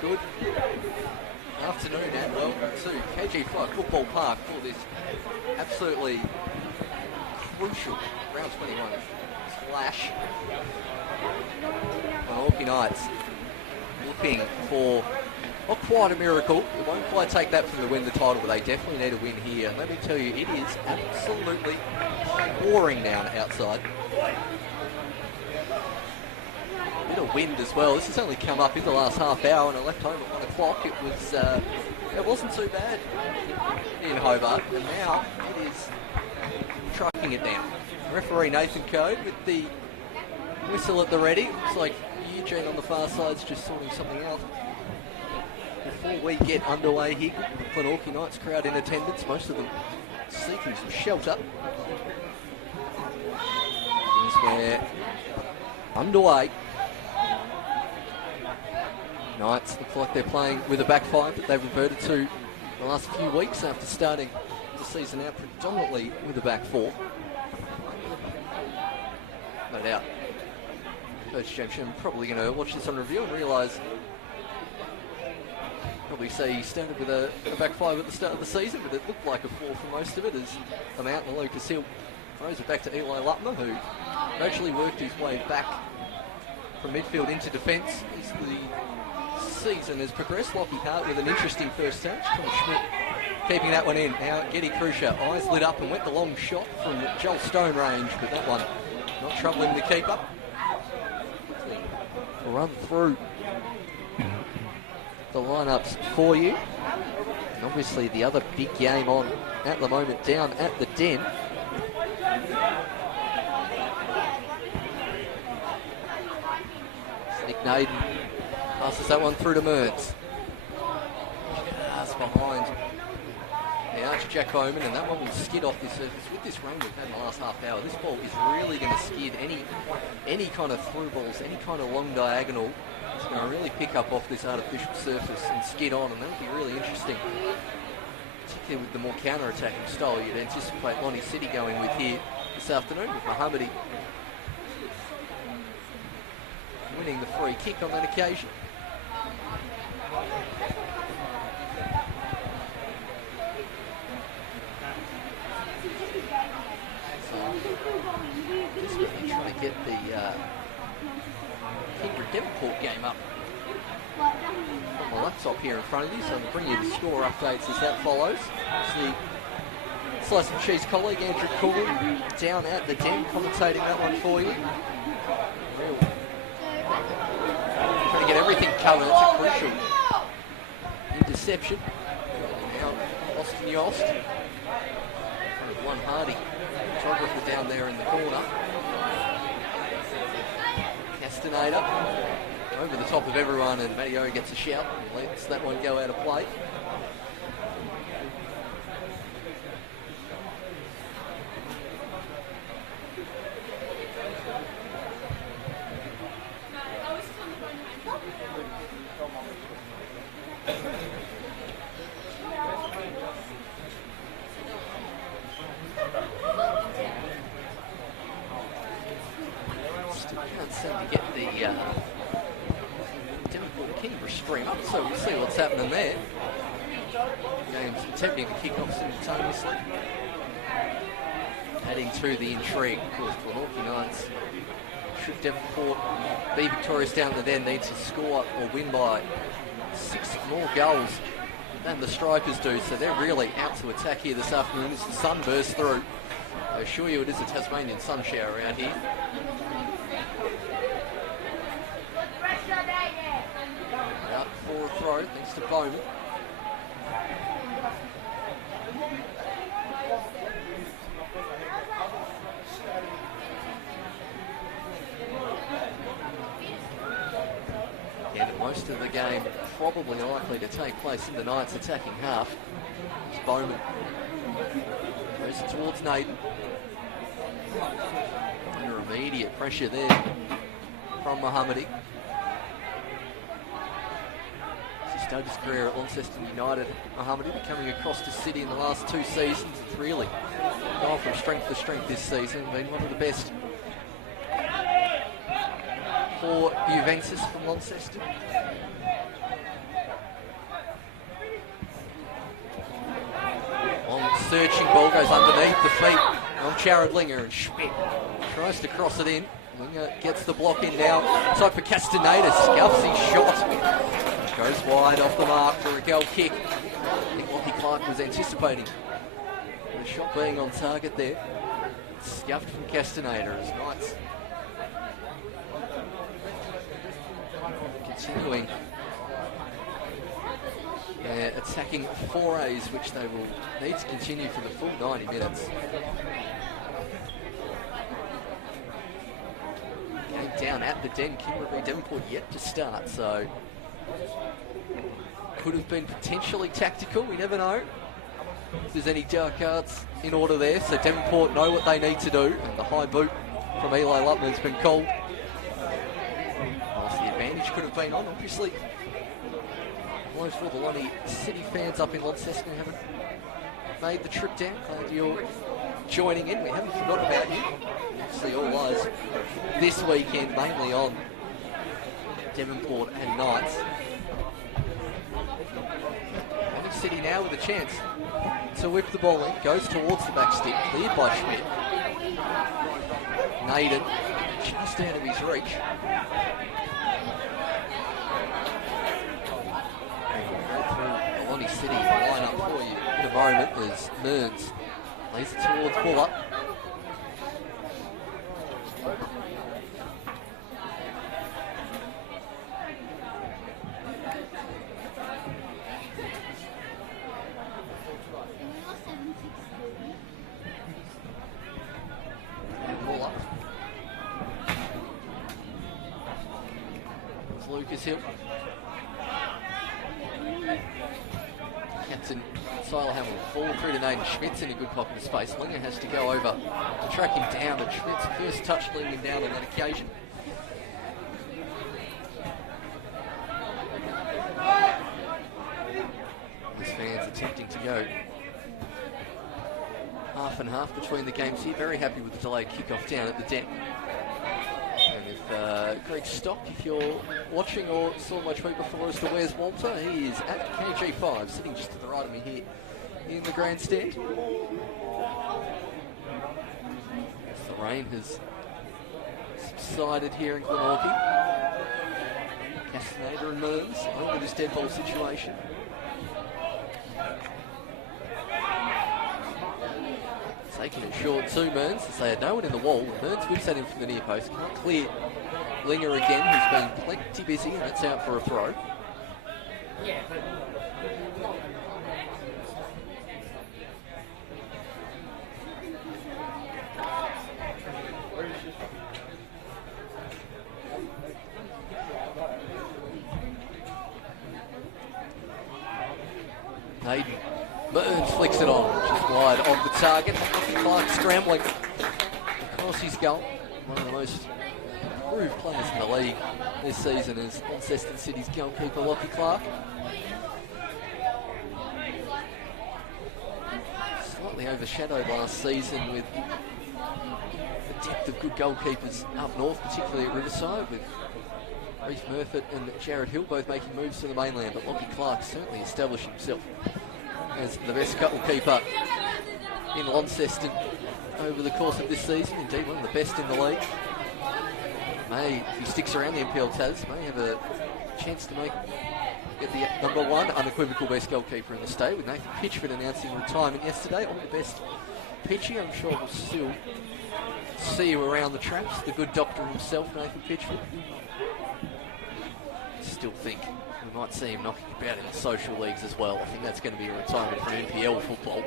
Good afternoon and welcome to KG Fly Football Park for this absolutely crucial round 21 clash. Glenorchy Knights looking for not quite a miracle. It won't quite take that from the win the title, but they definitely need a win here. And let me tell you, it is absolutely pouring down outside. A bit of wind as well. This has only come up in the last half hour, and I left home at 1 o'clock. It wasn't too bad in Hobart, and now it is trucking it down. Referee Nathan Code with the whistle at the ready. Looks like Eugene on the far side's just sorting something out. Before we get underway here, the Glenorchy Knights crowd in attendance, most of them seeking some shelter. As we're underway. Knights look like they're playing with a back five that they've reverted to the last few weeks after starting the season out predominantly with a back four. No doubt. Coach James Shem probably going to watch this on review and realise, probably say he started with a back five at the start of the season, but it looked like a four for most of it as the Mountain Lucas Hill throws it back to Eli Lutmer, who gradually worked his way back from midfield into defence as the season has progressed. Lockie Hart with an interesting first touch. Tom Schmidt keeping that one in. Now Getty Krusher, eyes lit up and went the long shot from Joel Stone range, but that one not troubling the keeper. We'll run through the lineups for you. And obviously the other big game on at the moment down at the Den. Nick Naden passes that one through to Mearns. That's behind the Archer Jack Bowman, and that one will skid off this surface. With this rain we've had in the last half hour, this ball is really going to skid any kind of through balls, any kind of long diagonal. It's going to really pick up off this artificial surface and skid on, and that'll be really interesting. Particularly with the more counter-attacking style you'd anticipate Lonnie City going with here this afternoon, with Mohammadi winning the free kick on that occasion. Just really trying to get the Kindred Devonport game up on my laptop here in front of you, so I'm bringing you the score updates as that follows. See Slice and Cheese colleague Andrew Coolin down at the Den commentating that one for you. Trying to get everything covered. It's a crucial interception. Now Austin Yost. One Hardy photographer down there in the corner. Castaneda over the top of everyone, and Matteo gets a shout and lets that one go out of play. So we'll see what's happening there. Game's attempting to kick off simultaneously. Adding to the intrigue, of course, Glenorchy Knights. Should Devonport be victorious down the Den, need to score or win by 6 more goals than the Strikers do. So they're really out to attack here this afternoon as the sun bursts through. I assure you it is a Tasmanian sun shower around here. Out for a throw, thanks to Bowman. And most of the game probably likely to take place in the Knights attacking half. It's Bowman. Goes towards Naden. Under immediate pressure there from Mohammadi. Started his career at Launceston United. Mohammadi coming across to City in the last 2 seasons. It's really gone from strength to strength this season. Been one of the best for Juventus from Launceston. searching ball goes underneath the feet of Jared Linger, and Schmidt tries to cross it in. Linger gets the block in now. Side for Castaneda, scuffs his shot. Goes wide off the mark for a goal kick. I think Lockie Clark was anticipating the shot being on target there. Scuffed from Castaneda as Knights continuing their attacking forays, which they will need to continue for the full 90 minutes. Game down at the Den. Kingery Devonport yet to start, so could have been potentially tactical, we never know. If there's any dark arts in order there, so Devonport know what they need to do, and the high boot from Eli Lutman has been called. Whilst the advantage could have been on, obviously. Most of all the Lonnie City fans up in Launceston haven't made the trip down. Glad you're joining in. We haven't forgotten about you. Obviously all eyes this weekend mainly on Devonport and Knights. Lonnie City now with a chance to whip the ball in. Goes towards the back stick. Cleared by Schmidt. Naden just out of his reach. City line up for you in a moment as Mearns lays it towards Buller. Buller. It's Lucas Hill. Captain Siler Hamill fall through to Naden. Schmidt's in a good pocket of space. Linger has to go over to track him down, but Schmidt's first touch leading him down on that occasion. These fans attempting to go half and half between the games here. Very happy with the delayed kickoff down at the Den. And if Greg Stock, if you're watching or saw my tweet before as to where's Walter, he is at KG5, sitting just to the right of me here in the grandstand. As the rain has subsided here in Glenorchy. Castaneda and Mearns over this dead ball situation. Taking it short to Mearns as they had no one in the wall. Mearns whips that in from the near post. Can't clear Linger again, who's been plenty busy, and it's out for a throw. Naden. Mearns flicks it on, just wide of the target. Clark scrambling across his goal. One of the most improved players in the league this season is Launceston City's goalkeeper, Lockie Clark. Slightly overshadowed last season with the depth of good goalkeepers up north, particularly at Riverside, with Reece Murphy and Jared Hill both making moves to the mainland, but Lockie Clark certainly established himself as the best goalkeeper in Launceston over the course of this season. Indeed, one of the best in the league. May, if he sticks around the NPL Tas, may have a chance to get the number one unequivocal best goalkeeper in the state, with Nathan Pitchford announcing retirement yesterday. All the best, Pitchy. I'm sure we'll still see you around the traps. The good doctor himself, Nathan Pitchford. Still think we might see him knocking about in the social leagues as well. I think that's going to be a retirement from NPL football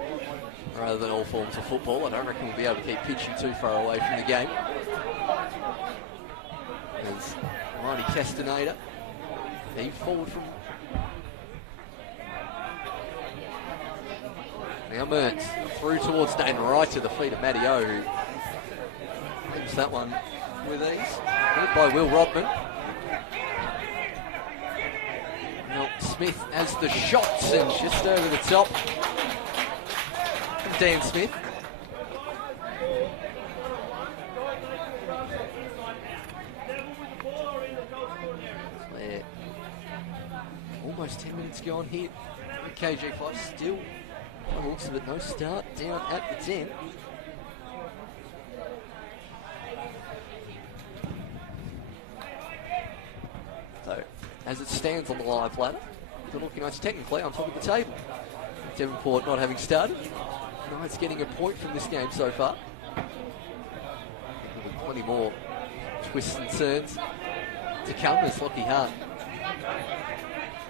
rather than all forms of football. I don't reckon we'll be able to keep Pitchy too far away from the game. As Marty Castaneda, he forward from... Now Mearns through towards Naden, right to the feet of Matty O, who wins that one with ease. Hit by Will Rodman. Now Smith has the shots and just over the top from Dan Smith. Almost 10 minutes gone here. KG5 still By the looks of it, no start down at the 10. So, as it stands on the live ladder, Glenorchy Knights technically on top of the table. Devonport not having started. Knights getting a point from this game so far. Plenty more twists and turns to come as Lockie Hart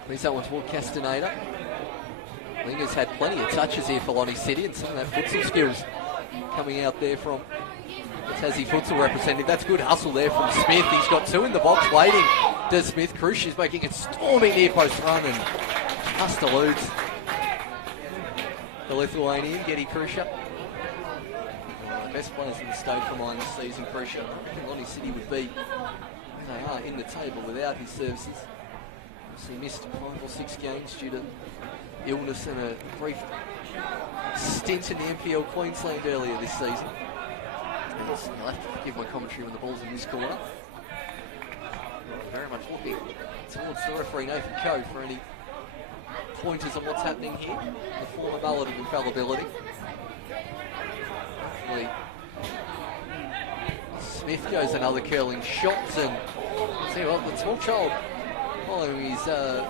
leaves that one toward Castaneda. Linga's had plenty of touches here for Lonnie City, and some of that futsal skills coming out there from the Tassie futsal representative. That's good hustle there from Smith. He's got two in the box waiting. Does Smith. Krush is making a storming near post run and just eludes the Lithuanian, Getty Krusher. One of the best players in the state for mine this season, Krusher. I reckon Lonnie City would be where they are in the table without his services. He missed 5 or 6 games due to illness and a brief stint in the NPL Queensland earlier this season. You'll have to forgive my commentary when the ball's in this corner. Very much looking towards the referee Nathan Coe for any pointers on what's happening here. The form of mallet of infallibility. Smith goes another curling shot, and see what the small child following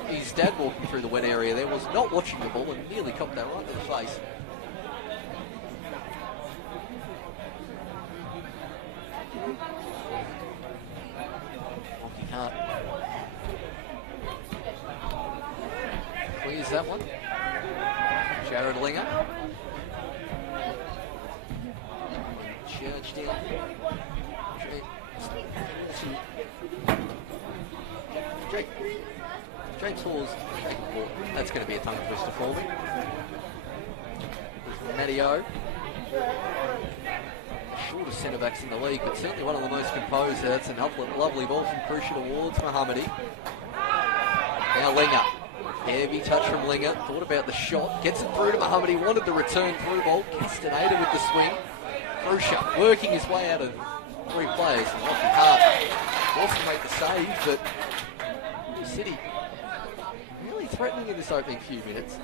his dad walking through the wet area there was not watching the ball and nearly copped that right to the face. Lockie Hart clears that one. Jared Linger. Charge down. James Hall's that's going to be a tongue twister for me. Matteo. Shortest centre backs in the league, but certainly one of the most composed. That's a lovely ball from Crucial towards Mohammadi. Now Linger. Heavy touch from Linger. Thought about the shot. Gets it through to Mohammadi. Wanted the return through ball. Castaneda with the swing. Crucial working his way out of 3 players. Lockie Hart wants to make the save, but City really threatening in this opening few minutes.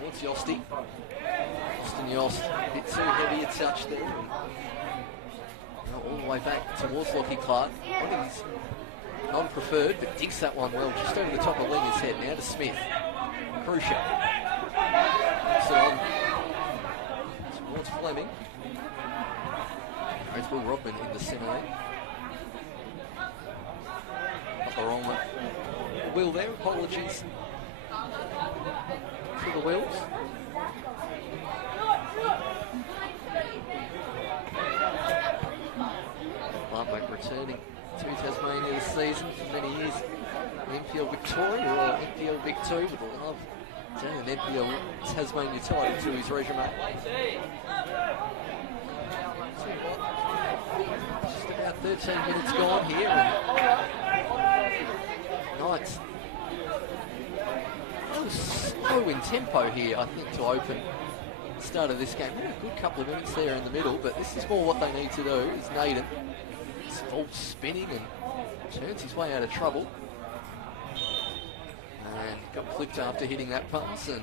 Towards Yosti. Austin Yost, a bit too heavy a touch there. All the way back towards Lockie Clark. I think he's non-preferred, but digs that one well, just over the top of Linger's head. Now to Smith. Crucial. So on towards Fleming. There's Will Rodman in the centre lane. Got the wrong one. Will there, apologies to the Wills. Larkback returning to Tasmania this season for many years. NPL Victoria or NPL Vic 2 with a love to an NPL Tasmania title to his resume. Just about 13 minutes gone here, and Knights slow in tempo here, I think, to open the start of this game. A good couple of minutes there in the middle, but this is more what they need to do. Is Naden is full spinning and turns his way out of trouble. And got clipped after hitting that pass, and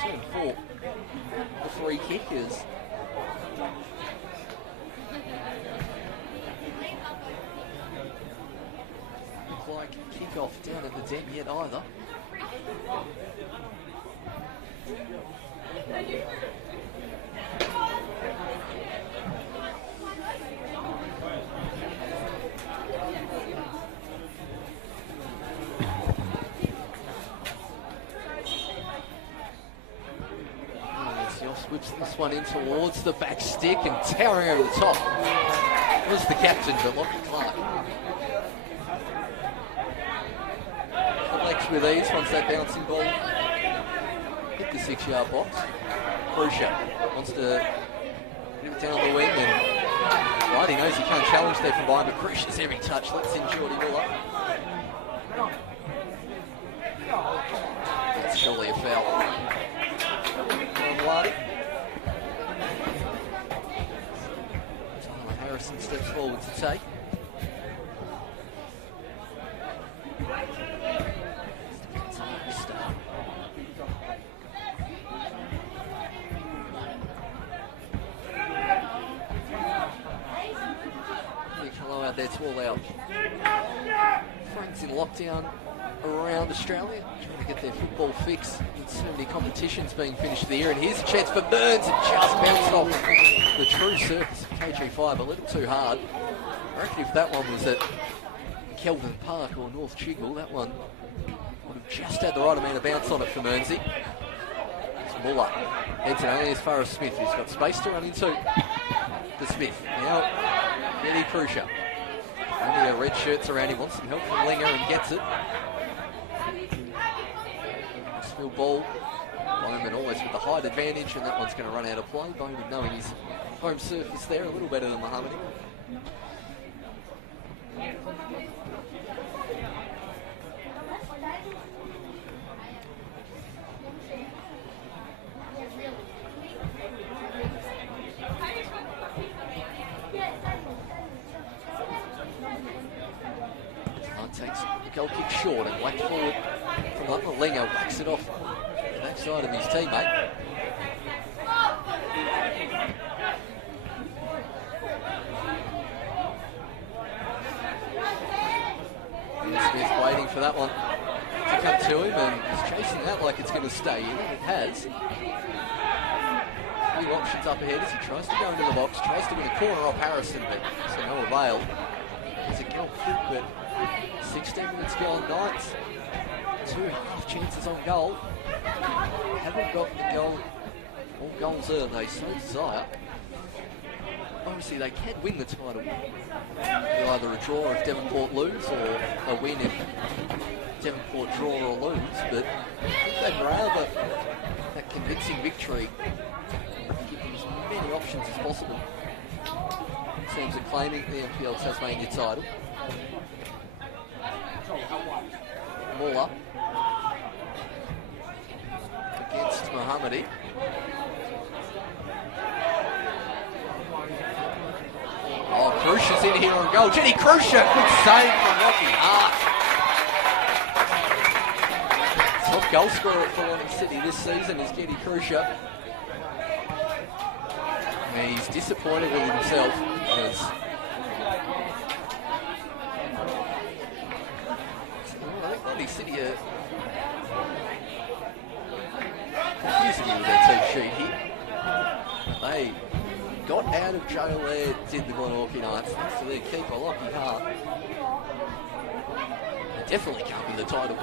turn for the free kick is look like Kickoff down at the den yet either. Whips this one in towards the back stick and towering over the top was the captain, but Lockie Clark collects with ease once that bouncing ball hit the 6-yard box. Crucial wants to get it down the wing, and right, he knows he can't challenge there from behind, but Crucial's heavy touch lets in Jordy Miller. That's surely a foul. say. Hello out there to all our friends in lockdown around Australia, trying to get their football fix with so many competitions being finished of the year. And here's a chance for Burns, and just bounced off the true surface of KG5 a little too hard. I reckon if that one was at Kelvin Park or North Chigwell, that one would have just had the right amount of bounce on it for Mearnsey. It's Muller. Heads it only as far as Smith, who's got space to run into. The Smith. Now, Eddie Krusher. Only a red shirts around him, wants some help from Linger and gets it. Spill ball. Bowman always with the height advantage, and that one's going to run out of play. Bowman knowing his home surface there a little better than Mohammadi. Takes the goal kick short and whacked forward from Upper. Linger whacks it off the backside of his teammate. And Smith waiting for that one to come to him, and he's chasing that like it's going to stay in, and it has. Few options up ahead as he tries to go into the box, tries to win a corner off Harrison, but to no avail. There's a goal kick, but 16 minutes gone, Knights. 2.5 chances on goal. Haven't got the goal or goals there they so desire. Obviously they can win the title. Either a draw if Devonport lose, or a win if Devonport draw or lose, but I think they'd rather that convincing victory give them as many options as possible in terms of claiming the NPL Tasmania title. Muller against Mohammadi. Oh, Krusher's in here on goal. Jenny Krusher, good save from Rocky Hart. Top goal scorer for Fulham City this season is Jenny Krusher. He's disappointed with himself as City are confusing me with their team sheet here. They got out of jail there, did the Glenorchy Knights, thanks to their keeper, Lockie Hart. They definitely can't be the title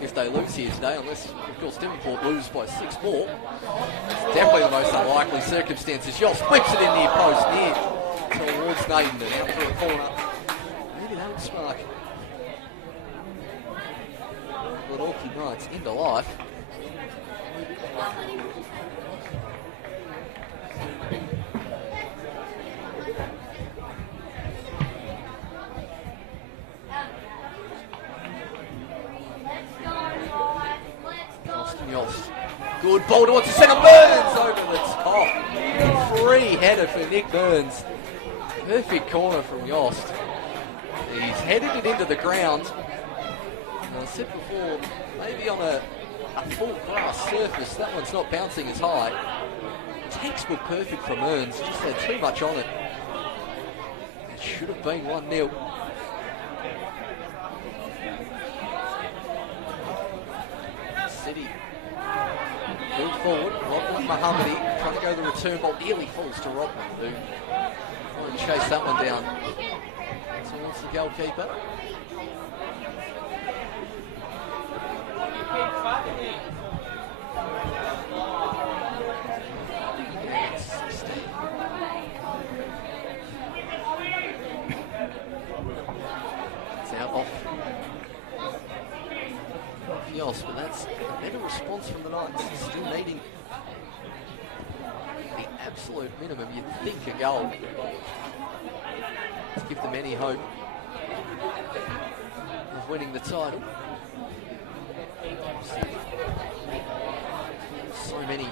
if they lose here today, unless, of course, Devonport lose by 6 more. It's definitely the most unlikely circumstances. Yost whips it in near post, near towards Naden, and out through a corner. Maybe that would spark Glenorchy Knights into life. Good ball towards the centre. Burns over the top. Free header for Nick Burns. Perfect corner from Yost. He's headed it into the ground. And I said before, maybe on a full grass surface, that one's not bouncing as high. Textbook perfect from Burns. Just had too much on it. It should have been 1-0. City move forward. Rodman Mohammadi trying to go the return ball. Nearly falls to Rodman, who trying to chase that one down towards the goalkeeper. It's out off Yost, but that's a better response from the Knights. Still needing the absolute minimum, you'd think, a goal to give them any hope of winning the title. So many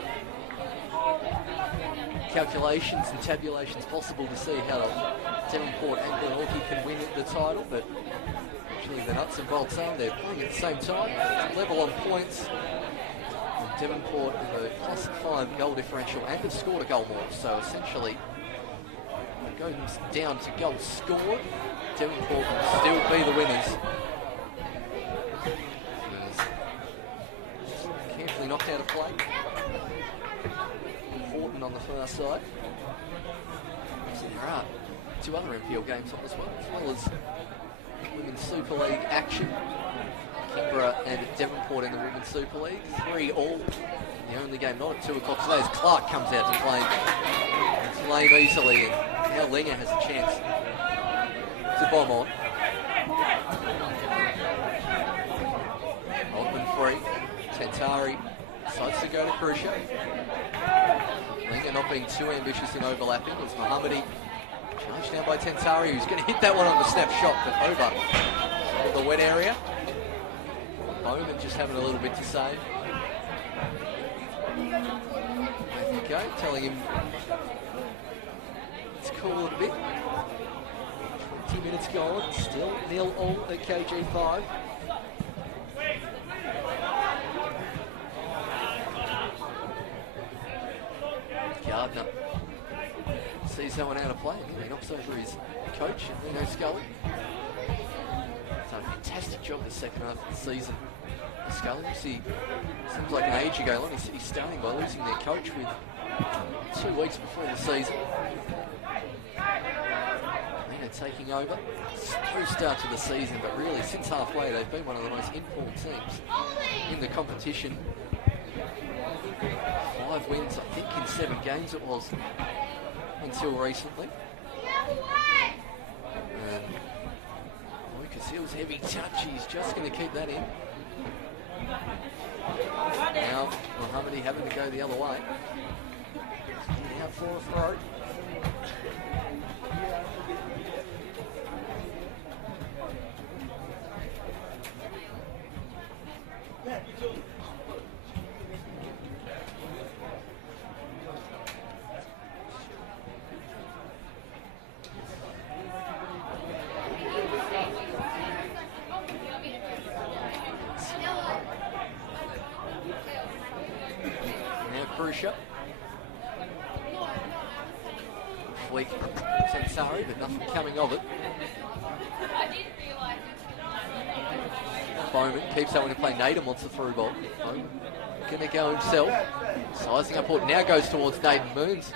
calculations and tabulations possible to see how Devonport and Glenorchy can win the title, but actually the nuts and bolts are they're playing at the same time, level on points. And Devonport with a +5 goal differential and have scored a goal more, so essentially it goes down to goals scored. Devonport will still be the winners. Carefully knocked out of play. Horton on the far side. So there are 2 other NPL games on as well as Women's Super League action. Canberra and Devonport in the Women's Super League. 3 all. The only game not at 2 o'clock today as Clark comes out to claim easily, and now Langer has a chance to bomb on. Altman free. Tantari decides to go to Krusha. Langer not being too ambitious in overlapping as Mohammadi challenged now by Tantari, who's going to hit that one on the snap shot, but over the wet area. Bowman just having a little bit to say. Matthew Gay telling him let's cool it a bit. 20 minutes gone, still 0-0 at KG5. Gardner sees that one out of play. He knocks over his coach, Lino Scully. Done a fantastic job in the second half of the season. Scully, seems like an age ago, Lonnie City starting by losing their coach with 2 weeks before the season. Lino taking over. Slow start to the season, but really since halfway they've been one of the most informed teams in the competition. 5 wins, I think, in 7 games it was until recently. And Lucas Hill's heavy touch, he's just going to keep that in. Now, Mohammadi having to go the other way. Out for a throw. Krusha. Weak Sensari, but nothing coming of it. Bowman keeps that one to play. Naden wants the through ball. Bowman gonna go himself. Sizing up Horton now goes towards Naden Moons.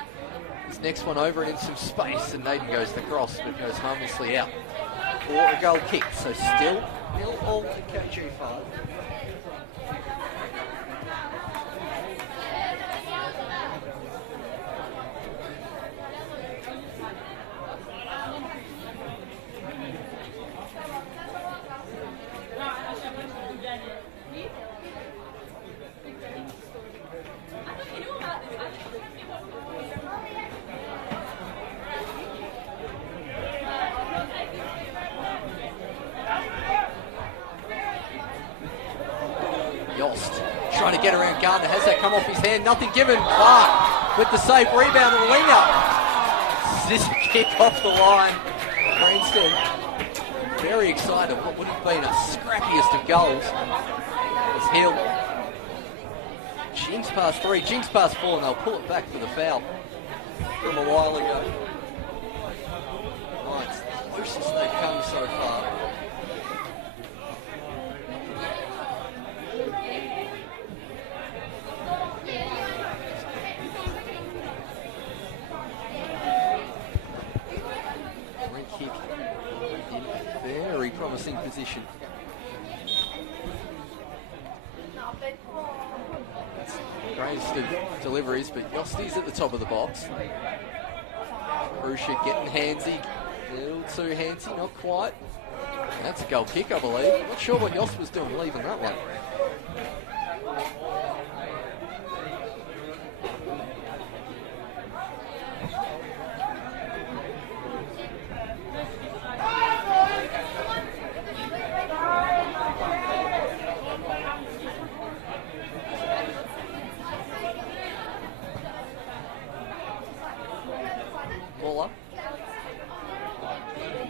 His next one over and in some space, and Naden goes the cross, but goes harmlessly out for a goal kick. So still 0-0 at KG5. Trying to get around Gardner, has that come off his hand? Nothing given. Clark with the safe rebound and Linger. This kick off the line. Greenstead very excited. What would have been a scrappiest of goals was Hill. Jinx past 3, Jinx past 4, and they'll pull it back for the foul from a while ago. Oh, it's the closest they've come so far. Kick in a very promising position. That's the greatest of deliveries, but Yosti's at the top of the box. Krusha getting handsy, a little too handsy, not quite. That's a goal kick, I believe. Not sure what Yost was doing leaving that one.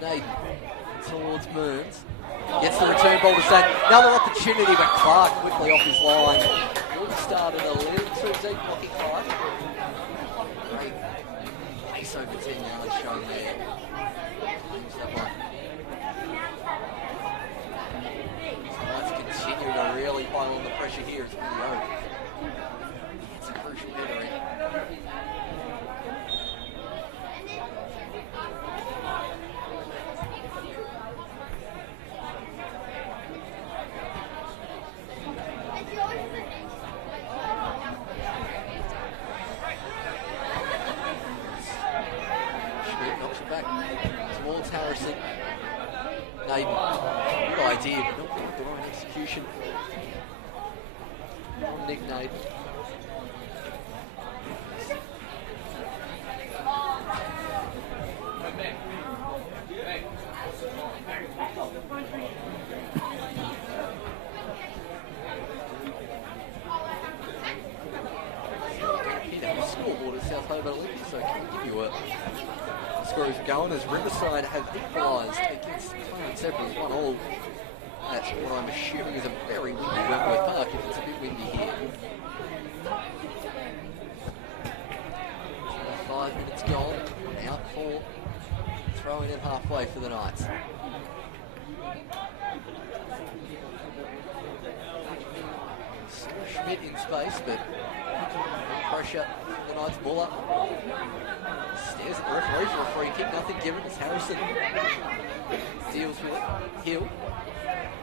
Naden towards Mearns. Gets the return ball to State. Another opportunity, but Clark quickly off his line. Wood started a little too deep blocking Clark. Great pace over 10 yards shown there. Use that one. So let's continue to really pile on the pressure here as Video gets a crucial header in. Harrison. Naden. Good idea, but not the right execution. On Nick Naden. Scoreboard at South Hobart Olympics, so can we give you a screws going as Riverside have equalised against Clarence Edwards 1-1 at what I'm assuming is a very windy Wentworth Park if it's a bit windy here. 5 minutes gone, out for throwing it halfway for the Knights. Schmidt in space, but pressure the Knights ball up. Stares at the referee for a free kick, nothing given as Harrison deals with it. Hill.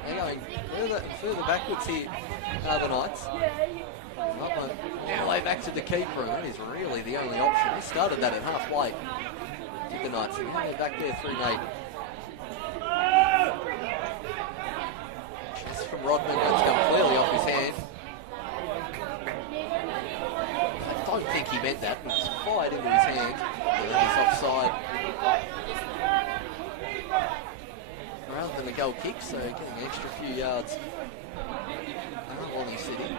They're going further backwards here, the Knights. All the way back to the keeper, and that is really the only option. They started that at halfway, did the Knights, and now they're back there through Naden. Just from Rodman, that's come clearly off his hand. I don't think he meant that, but it's fired into his hand. But then he's offside. Rather than a goal kick, so getting an extra few yards on his city.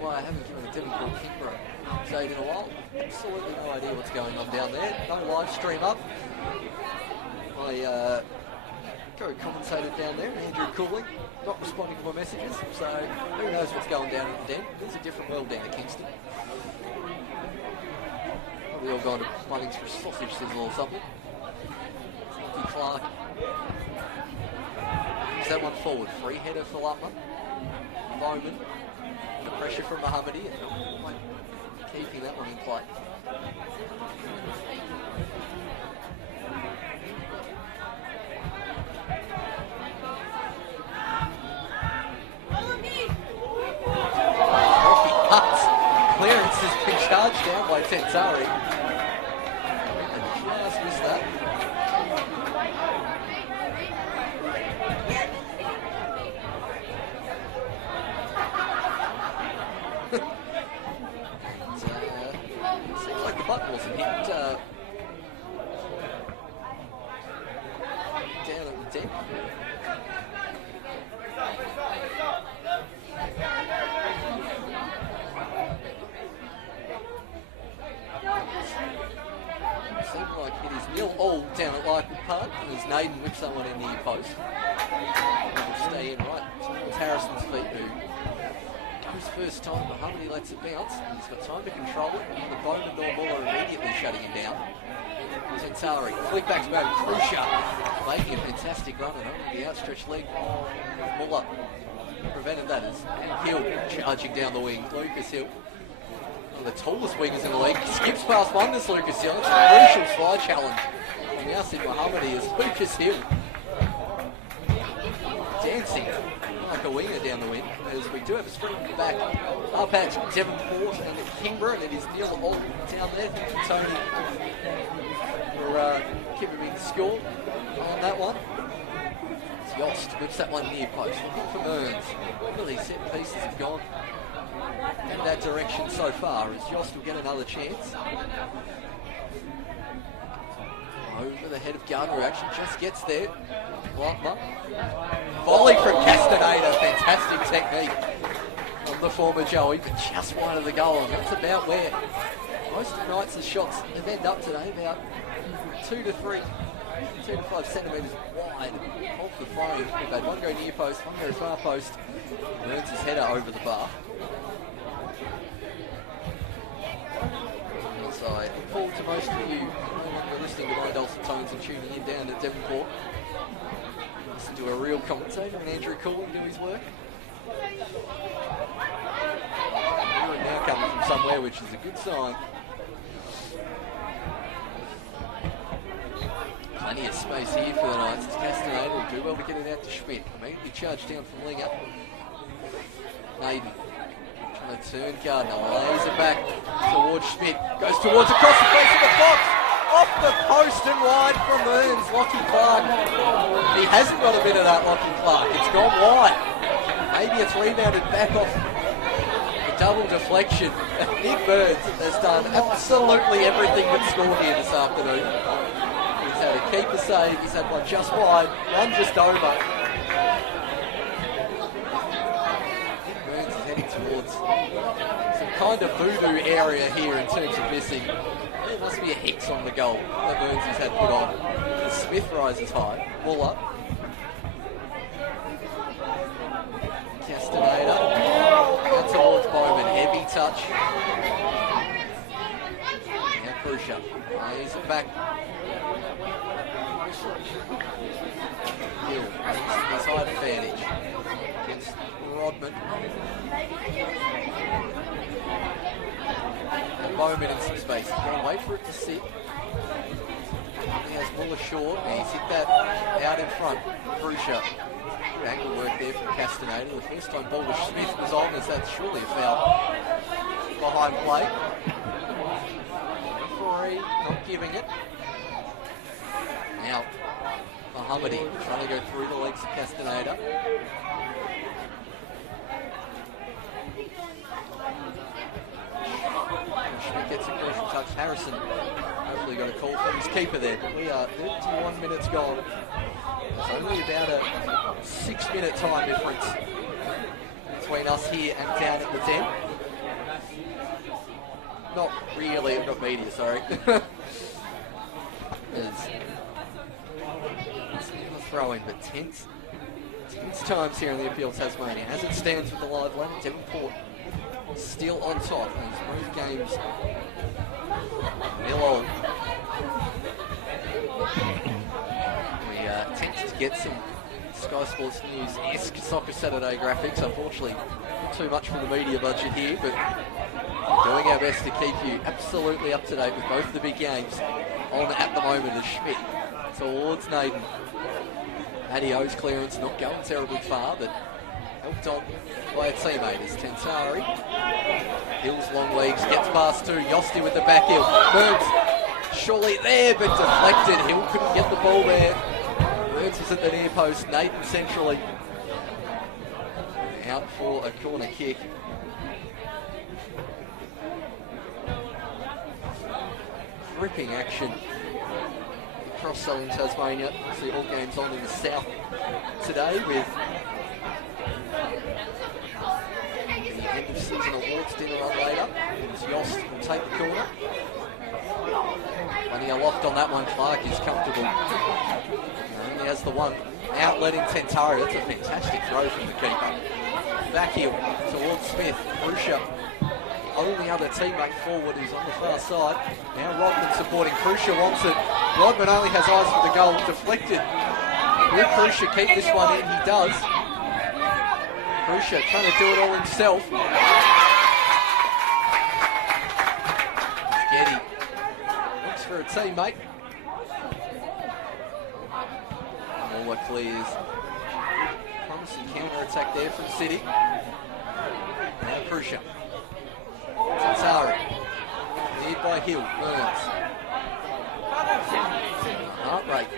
Why I haven't given a Devonport Kickborough update in a while. Absolutely no idea what's going on down there. No live stream up. My co-commentator down there, Andrew Cooling, not responding to my messages, so who knows what's going down in the den. There's a different world down at Kingston. Probably all gone to Bunnings for a sausage sizzle or something. Clark. Is that one forward? Free header for Lutman. Bowman. The pressure from Mohammadi and keeping that one in play. Clearance has been charged down by Tensari. And just missed that. Seems like the button wasn't hit down at the deck. Seemed like it is 0-0 down at Lykewood Park, and as Naden whips someone in the near post. It'll stay in right towards Harrison's feet, who goes first time. Mohammadi lets it bounce. He's got time to control it, and the Bowman Normal are immediately shutting him down. Tensari, flick back to Krusha, making a fantastic run and the outstretched leg. Muller prevented that as Hill charging down the wing. Lucas Hill. One of the tallest wingers in the league. Skips past one, this Lucas Hill. It's a crucial fly challenge. And now see Mohammadi as Lucas Hill dancing like a winger down the wing. As we do have a sprint back up at Devonport and at Kingborough, and it is Neil all down there. Thank you, Tony, for keeping me score on that one. It's Yost whips that one near post. Looking for Mearns. Really set pieces have gone in that direction so far, as Yost will get another chance. Over the head of Gardner, who actually just gets there. Volley from Castaneda, fantastic technique on from the former Joey, but just wide of the goal. And that's about where most of Knights' shots have ended up today, about 2 to 5 centimetres wide of the frame. We've had one go near post, one go far post. Burns his header over the bar. So I look forward to most of you listening to my dulcet tones and tuning in down at Devonport. Listen to a real commentator and Andrew Cooley do his work. We're now coming from somewhere, which is a good sign. Plenty of space here for the Knights. It's Castaneda will do well to get it out to Schmidt. Immediately charged down from Linger. Naden trying to turn Gardner, lays it back towards Schmidt. Goes towards across the face of the box. Off the post and wide from Burns. Lockie Clark. He hasn't got a bit of that, Lockie Clark. It's gone wide. Maybe it's rebounded back off the double deflection. Nick Burns has done absolutely everything but scored here this afternoon. He's had a keeper save, he's had one just wide, one just over. Nick Burns is heading towards some kind of voodoo area here in terms of missing. There must be a hex on the goal that Burns has had put on. Smith rises high, Muller. Castaneda, out towards Bowman, heavy touch. Now Khrushchev, lays it back. Hill, his side advantage against Rodman. And Bowman in some space. He's going to wait for it to sit. He has Muller short, and he's hit that out in front. Khrushchev. Good angle work there from Castaneda. The first time ball with Smith was on, as that's surely a foul behind play. Referee not giving it. Now, Mohammadi trying to go through the legs of Castaneda. Schmidt gets a crucial touch. Harrison hopefully got a call from his keeper there. But we are 31 minutes gone. It's only about a 6-minute time difference between us here and down at the 10. Not really, I've got media, sorry. It's a throw-in, but tense times here in the NPL Tasmania. As it stands with the live one, Devonport still on top. These both games nil all. We attempt to get some Sky Sports News-esque Soccer Saturday graphics. Unfortunately, not too much for the media budget here, but we're doing our best to keep you absolutely up to date with both the big games on at the moment. As Schmidt towards Naden. Adio's clearance not going terribly far, but helped on by a teammate as Tensari. Hill's long legs, gets past two. Yosti with the back heel. Burns surely there, but deflected. Hill couldn't get the ball there. Burns was at the near post. Naden centrally. Out for a corner kick. Gripping action across southern Tasmania. See all games on in the south today with the end of season awards dinner on later. As Yost will take the corner. Running a loft on that one. Clark is comfortable. He has the one outlet in Tentari. That's a fantastic throw from the keeper. Back heel towards Smith. Khrushchev. Only other teammate forward who's on the far side. Now Rodman supporting. Khrushchev wants it. Rodman only has eyes for the goal. Deflected. Will Khrushchev keep this one in? He does. Khrushchev trying to do it all himself. Getty looks for a teammate. Muller clears. Promising counter-attack there from City. Now Khrushchev. Tensari. Neared by Hill. Burns. Heart rate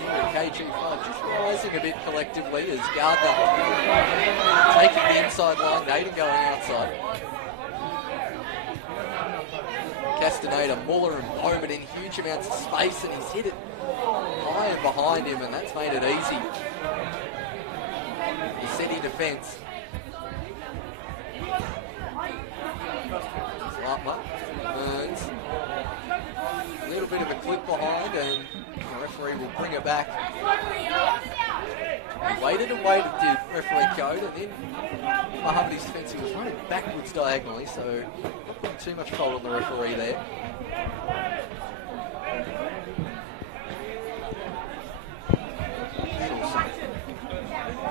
here at KG5 just rising a bit collectively as Gardner taking the inside line. Naden going outside. Castaneda, Muller and Bowman in huge amounts of space, and he's hit it high and behind him, and that's made it easy. The City defence. bit of a clip behind, and the referee will bring it back. He waited and waited, did referee code, and then Mohammedy's defence, he was running backwards diagonally, so not putting too much fault on the referee there.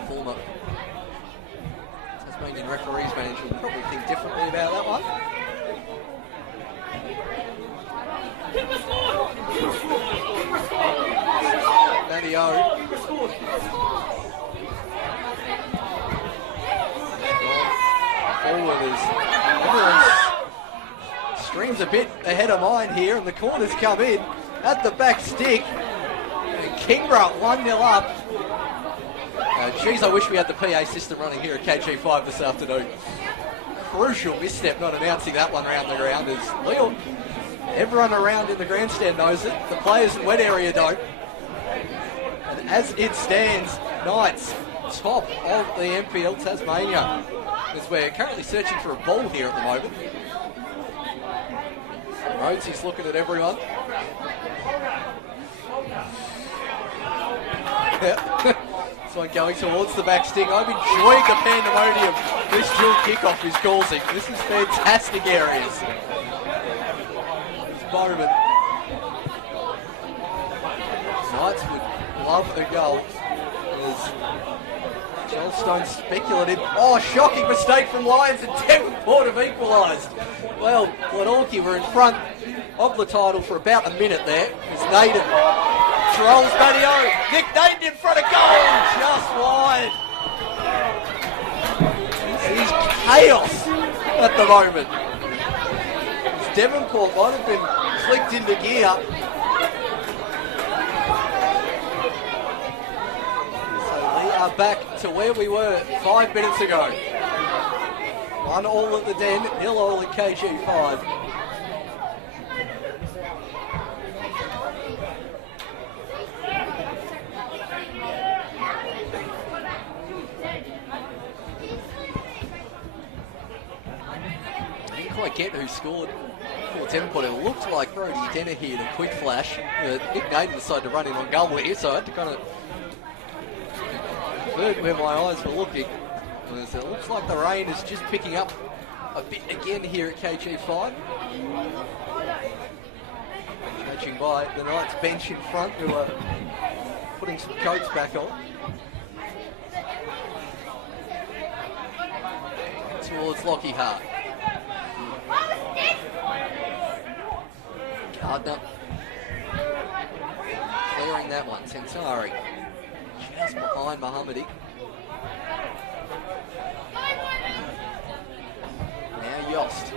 Former Tasmanian referees manager will probably think differently about that one. Matty O. Forward as everyone's streams a bit ahead of mine here, and the corners come in at the back stick. And Kingborough 1-0 up. Geez, I wish we had the PA system running here at KG5 this afternoon. Crucial misstep not announcing that one around the ground, as Leo, everyone around in the grandstand knows it. The players in wet area don't. And as it stands, Knights top of the NPL Tasmania, as we're currently searching for a ball here at the moment. Rhodesy's looking at everyone. This one going towards the back stick. I'm enjoying the pandemonium this dual kickoff is causing. This is fantastic areas. This moment. Knights would love a goal. Joel Stone speculative. Oh, shocking mistake from Lions, and Devonport have equalised. Well, Glenorchy were in front of the title for about a minute there. As Naden trolls Matty O. Nick Naden in front of goal, just wide. This is chaos at the moment. As Devonport might have been clicked into gear. Back to where we were 5 minutes ago. 1-1 at the Den, 0-0 at KG5. I didn't quite get who scored for Devonport. It looked like Brody Dennehy in a quick flash. Nick Naden decided to run in on goal here, so I had to kind of where my eyes were looking. It looks like the rain is just picking up a bit again here at KG5. Judging by the Knights bench in front, who are putting some coats back on. Towards Lockie Hart. Gardner clearing that one. Tensari just behind Mohammedy. Now Yost.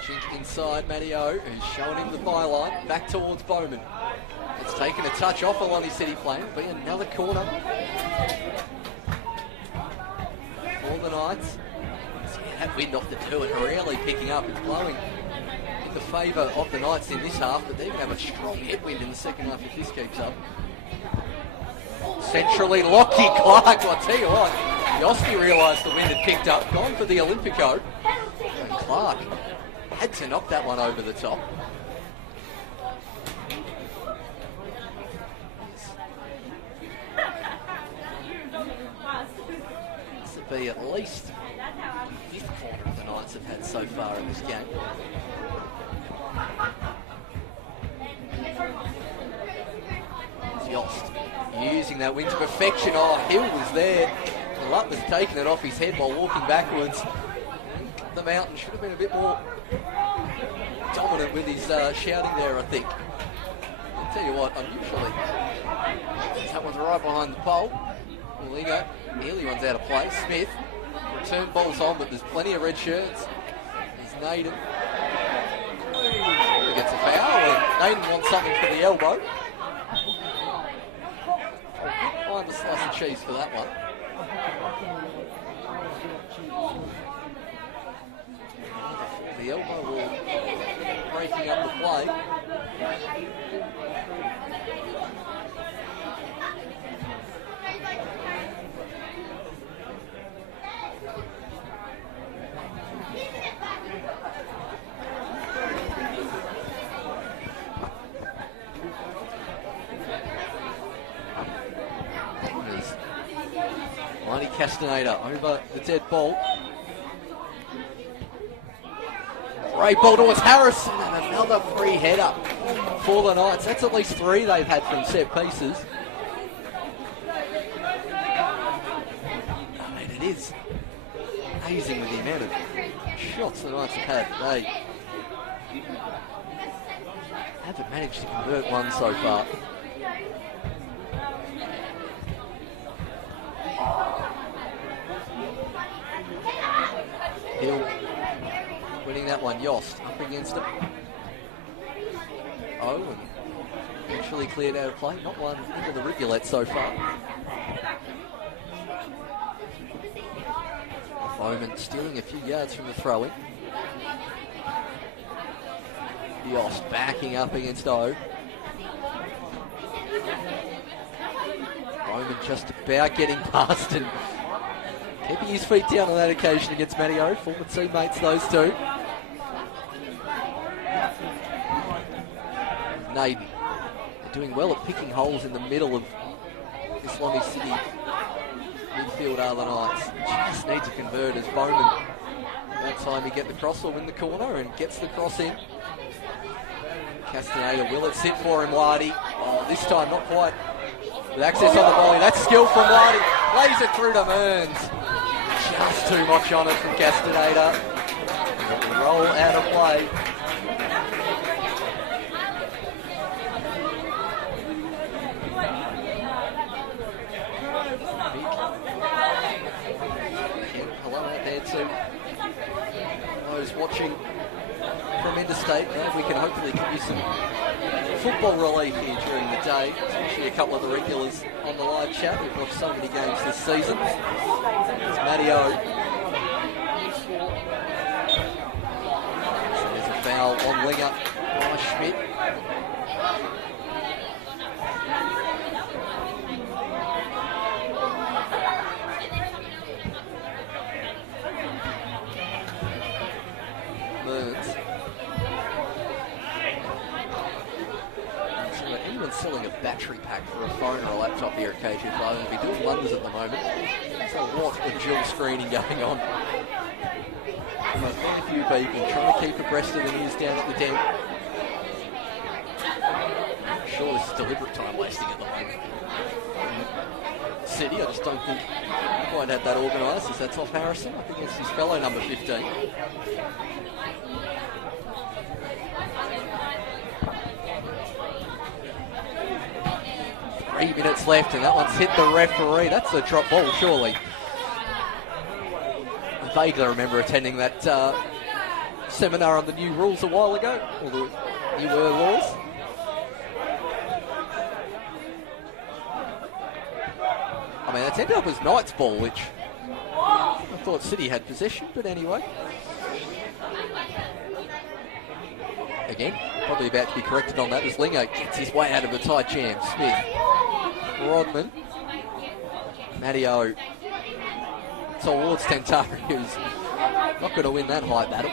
Chink inside Matty O, who's showing him the byline. Back towards Bowman. It's taken a touch off Alani City playing. Be another corner for the Knights. See that wind off the two and really picking up. It's blowing in the favour of the Knights in this half, but they're going to have a strong headwind in the second half if this keeps up. Centrally, Lockie Clark. Well, I'll tell you what, Yossi realised the wind had picked up, gone for the Olympico, and Clark had to knock that one over the top. This will be at least the fifth corner the Knights have had so far in this game. Yost using that wing to perfection. Oh, Hill was there. Lutt was taking it off his head while walking backwards. The Mountain should have been a bit more dominant with his shouting there, I think. I'll tell you what, unusually, that one's right behind the pole. Molino, nearly one's out of play. Smith, return ball's on, but there's plenty of red shirts. There's Naden. He gets a foul, and Naden wants something for the elbow. Find the slice of cheese for that one. The elbow will breaking up the play. Castaneda over the dead ball. Great ball towards Harrison and another free header for the Knights. That's at least 3 they've had from set pieces. I mean, it is amazing with the amount of shots the Knights have had. They haven't managed to convert one so far. Hill winning that one. Yost up against it. Oh, and actually cleared out of play. Not one into the rivulet so far. Bowman stealing a few yards from the throw-in. Yost backing up against O. Bowman just about getting past and keeping his feet down on that occasion against Matty O. Former teammates, those two. Navy. They're doing well at picking holes in the middle of Islamic City midfield are the Knights. Just need to convert as Bowman. That time he get the cross or win the corner and gets the cross in. Castaneda, will it sit for him, Waddy? Oh, this time not quite. With access on the volley, that's skill from Waddy. Lays it through to Mearns. Just too much on it from Castaneda. Roll out of play. Hello out there to those watching from interstate. We can hopefully give you some football relief here during the day, especially a couple of the regulars on the live chat. We've watched so many games this season. It's Matty O. So there's a foul on winger by Schmidt. Mearns. Anyone selling a battery pack for a phone or a laptop here at KG5 will be doing wonders at the moment. So what a dual screening going on. From a fair few people trying to keep abreast of the news down at the den. I'm sure this is deliberate time wasting at the moment. City, I just don't think quite had that organised, as that's off Harrison up against his fellow number 15. 3 minutes left, and that one's hit the referee. That's a drop ball, surely. I vaguely remember attending that seminar on the new rules a while ago, or the newer laws. I mean, that's ended up as Knights ball, which I thought City had possession, but anyway. Again, probably about to be corrected on that as Lingo gets his way out of a tight jam. Smith, Rodman, Matty O towards Tentari, who's not going to win that high battle.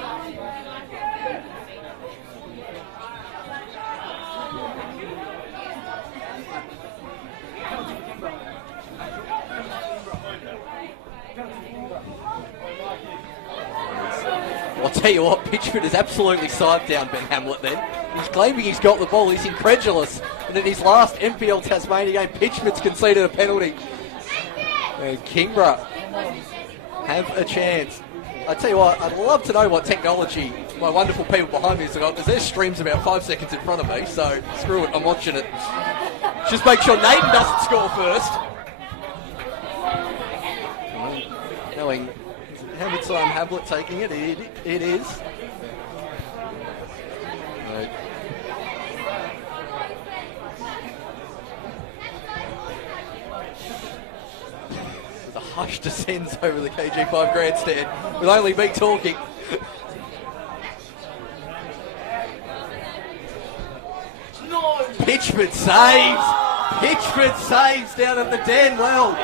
I'll tell you what, Pitchford has absolutely side down Ben Hamlet then. He's claiming he's got the ball, he's incredulous. And in his last NPL Tasmania game, Pitchford's conceded a penalty. And Kingborough have a chance. I tell you what, I'd love to know what technology my wonderful people behind me have got, because their stream's about 5 seconds in front of me, so screw it, I'm watching it. Just make sure Naden doesn't score first. Knowing how much time Hamlet taking it, it is. Right. The hush descends over the KG5 grandstand with only me talking. No. Pitchford saves. Pitchford saves down at the den. Well.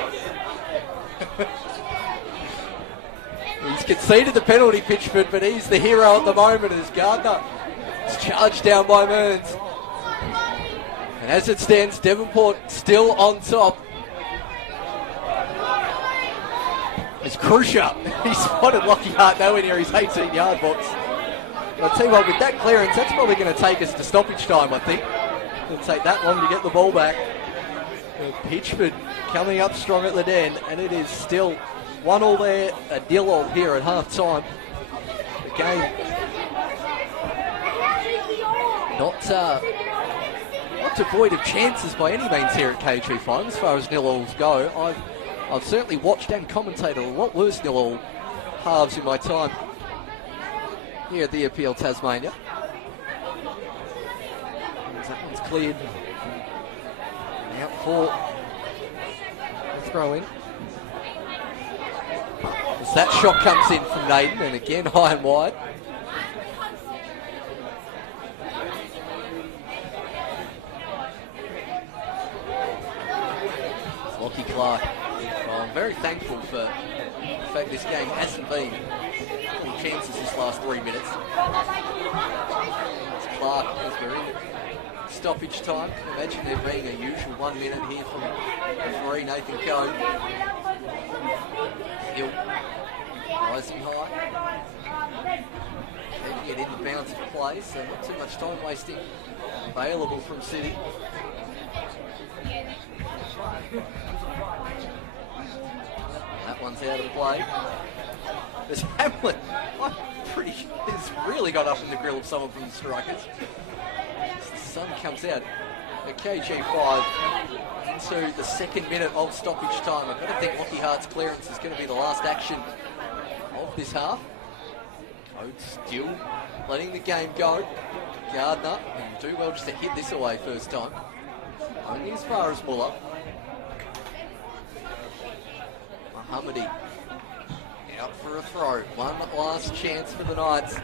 He's conceded the penalty, Pitchford, but he's the hero at the moment as Gardner is charged down by Mearns. And as it stands, Devonport still on top. It's Crucier. He spotted Lockie Hart nowhere near his 18-yard box. I'll tell you what, with that clearance, that's probably going to take us to stoppage time, I think. It'll take that long to get the ball back. Pitchford coming up strong at the den, and it is still 1-1 there, a 0-0 here at half-time. The game not devoid of chances by any means here at KG5 as far as 0-0s go. I've certainly watched and commentated a lot worse 0-0 halves in my time here at the NPL Tasmania. That one's cleared. Out for the throw in. As that shot comes in from Naden, and again high and wide. It's Lockie Clark. Well, I'm very thankful for the fact this game hasn't been any chances this last 3 minutes. It's Clark as we're in stoppage time. Imagine there being a usual 1 minute here from referee Nathan Coe. Hill rising high. They get into bounds for play, so not too much time wasting available from City. That one's out of play. There's Hamlin. He's really got up in the grill of someone from the strikers. The sun comes out at KG5 into the 2nd minute of stoppage time. I've got to think Lockie Hart's clearance is going to be the last action of this half. Code still letting the game go. Gardner can do well just to hit this away first time. Only as far as Muller. Mohammadi out for a throw. One last chance for the Knights.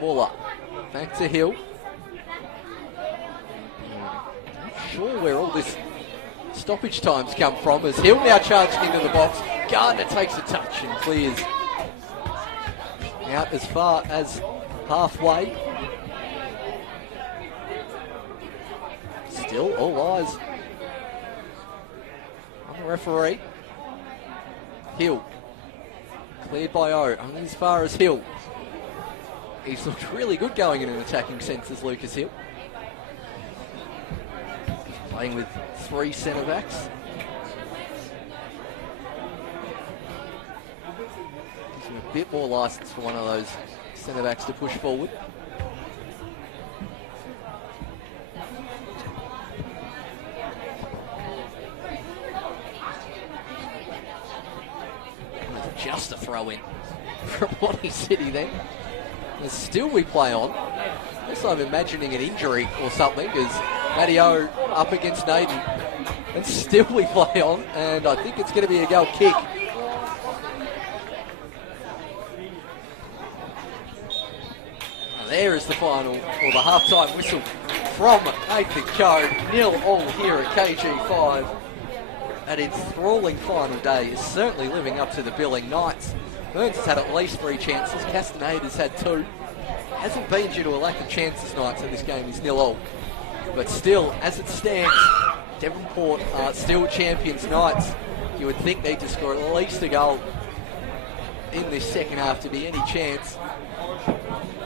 Muller back to Hill. Not sure where all this stoppage times come from as Hill now charging into the box. Gardner takes a touch and clears out as far as halfway. Still all eyes on the referee. Hill cleared by O, only as far as Hill. He's looked really good going in an attacking sense as Lucas Hill. Playing with 3 centre backs. Gives him a bit more licence for one of those centre backs to push forward. Just a throw in from Waddy City then. And still we play on. Also I'm imagining an injury or something as Matteo up against Naden. And still we play on, and I think it's going to be a goal kick. And there is the final, or the half-time whistle from Nathan Coe. 0-0 here at KG5. That enthralling final day is certainly living up to the billing. Knights, Burns has had at least 3 chances. Castaneda's had 2. Hasn't been due to a lack of chances, Knights, so this game is 0-0. But still, as it stands, Devonport are still champions. Knights, you would think they'd just score at least a goal in this second half to be any chance.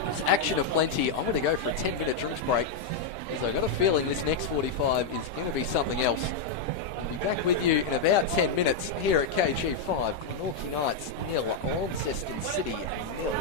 There's action aplenty. I'm going to go for a 10-minute drinks break because I've got a feeling this next 45 is going to be something else. I'll be back with you in about 10 minutes here at KG5. Glenorchy Knights 0, Launceston City 0.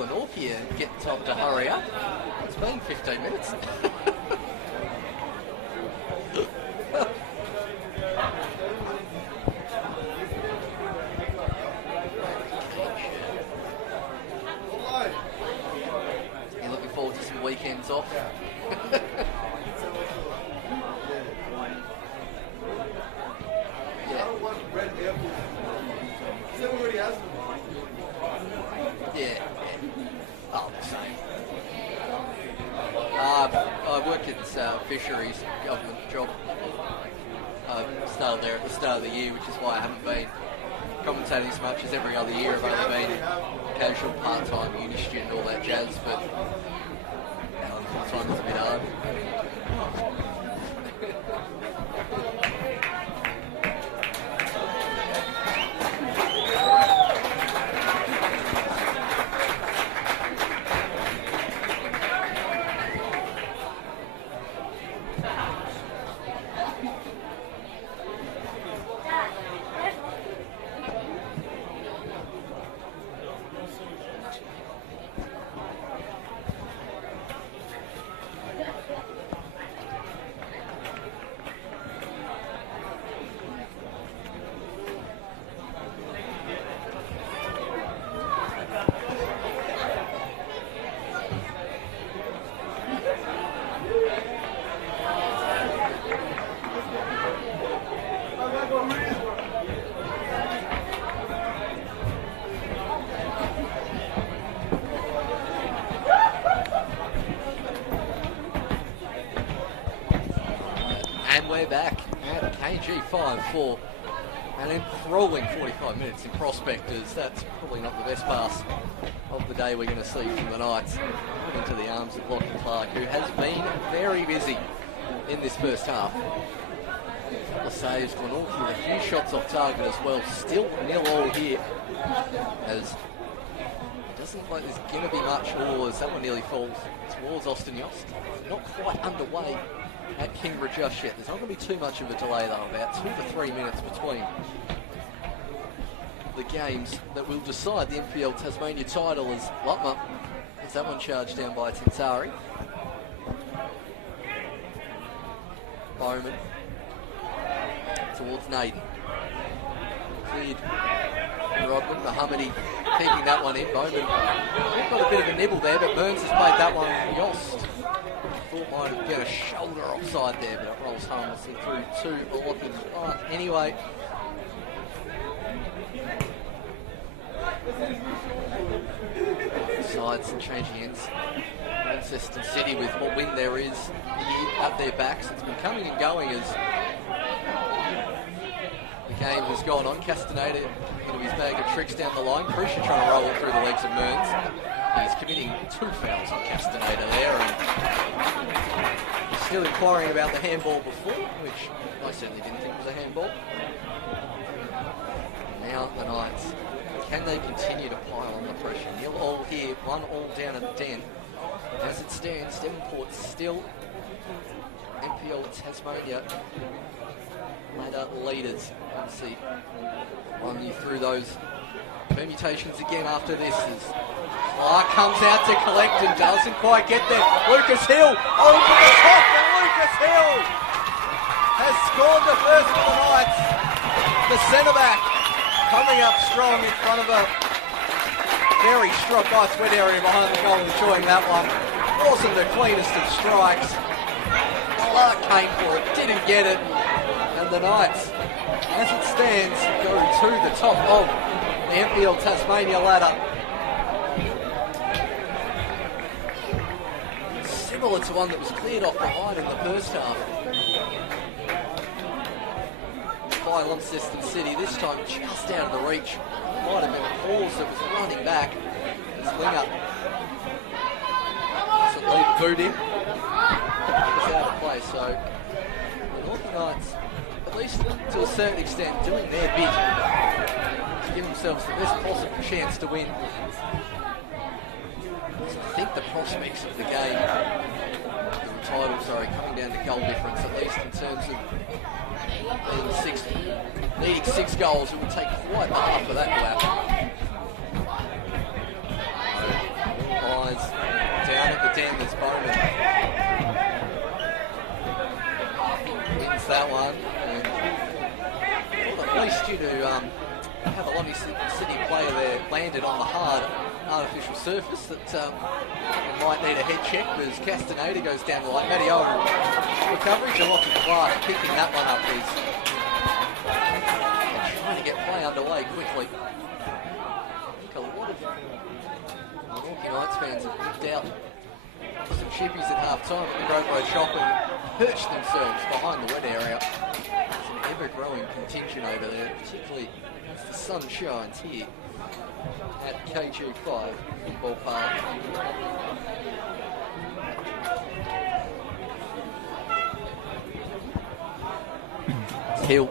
Glenorchy get Tom to hurry up. It's been 15 minutes. You're looking forward to some weekends off? Yeah. Oh, the same. I work at fisheries, government job. I started there at the start of the year, which is why I haven't been commentating as much as every other year. I've only been casual, part-time, uni student, all that jazz, but full-time is a bit hard. We're back at KG 5 for an enthralling 45 minutes in Prospectors. That's probably not the best pass of the day we're going to see from the Knights into the arms of Lachlan Clark, who has been very busy in this first half. A couple of saves, Glenorchy with a few shots off target as well. Still 0-0 here, as it doesn't look like there's going to be much, or as that one nearly falls towards Austin Yost. Not quite underway at Kingborough just yet. There's not going to be too much of a delay though, about 2 to 3 minutes between the games that will decide the NPL Tasmania title, as Lutmer has that one charged down by Tintari. Bowman towards Naden. Cleared Rodman. Mohammadi keeping that one in. Bowman got a bit of a nibble there, but Burns has played that one for Yost. thought might get a shoulder offside there, but it rolls harmlessly through to Lockie's mark anyway. Sides and changing ends. Launceston City with what wind there is at their backs. It's been coming and going as the game has gone on. Castaneda into his bag of tricks down the line. Crucial trying to roll it through the legs of Mearns. He's committing 2 fouls on Castaneda there, and he's still inquiring about the handball before, which I certainly didn't think was a handball. Now the Knights, can they continue to pile on the pressure? 0-all here, 1-all down at the Den. As it stands, Devonport still NPL Tasmania ladder leaders. Obviously, run you through those permutations again after this. As Clark comes out to collect and doesn't quite get there. Lucas Hill over the top, and Lucas Hill has scored the first for the Knights. The centre back coming up strong in front of a very strong, nice wet area behind the goal, enjoying that one. Wasn't the cleanest of strikes. Clark came for it, didn't get it, and the Knights, as it stands, go to the top of the NPL Tasmania ladder. Similar to one that was cleared off behind in the first half by Launceston City, this time just out of the reach. Might have been Halls that was running back. Slinger doesn't leave the boot in. It's out of play, so the Northern Knights, at least to a certain extent, doing their bit to give themselves the best possible chance to win. I think the prospects of the game, the title, coming down to goal difference, at least in terms of needing 6 goals, it would take quite the half for that to happen. Eyes down at the Den, there's Bowman. Wins that one. And, well, at least due to have a Lonnie City player there landed on the hard artificial surface that might need a head check as Castaneda goes down the line. Matty Owen recovery to Lockie Clark, picking that one up is trying to get play underway quickly. I think a lot of Milwaukee Knights fans have picked out some chippies at half-time at the Grove Road shop and perched themselves behind the wet area. It's an ever-growing contingent over there, particularly as the sun shines here at KG5 Football Park. It's Hill.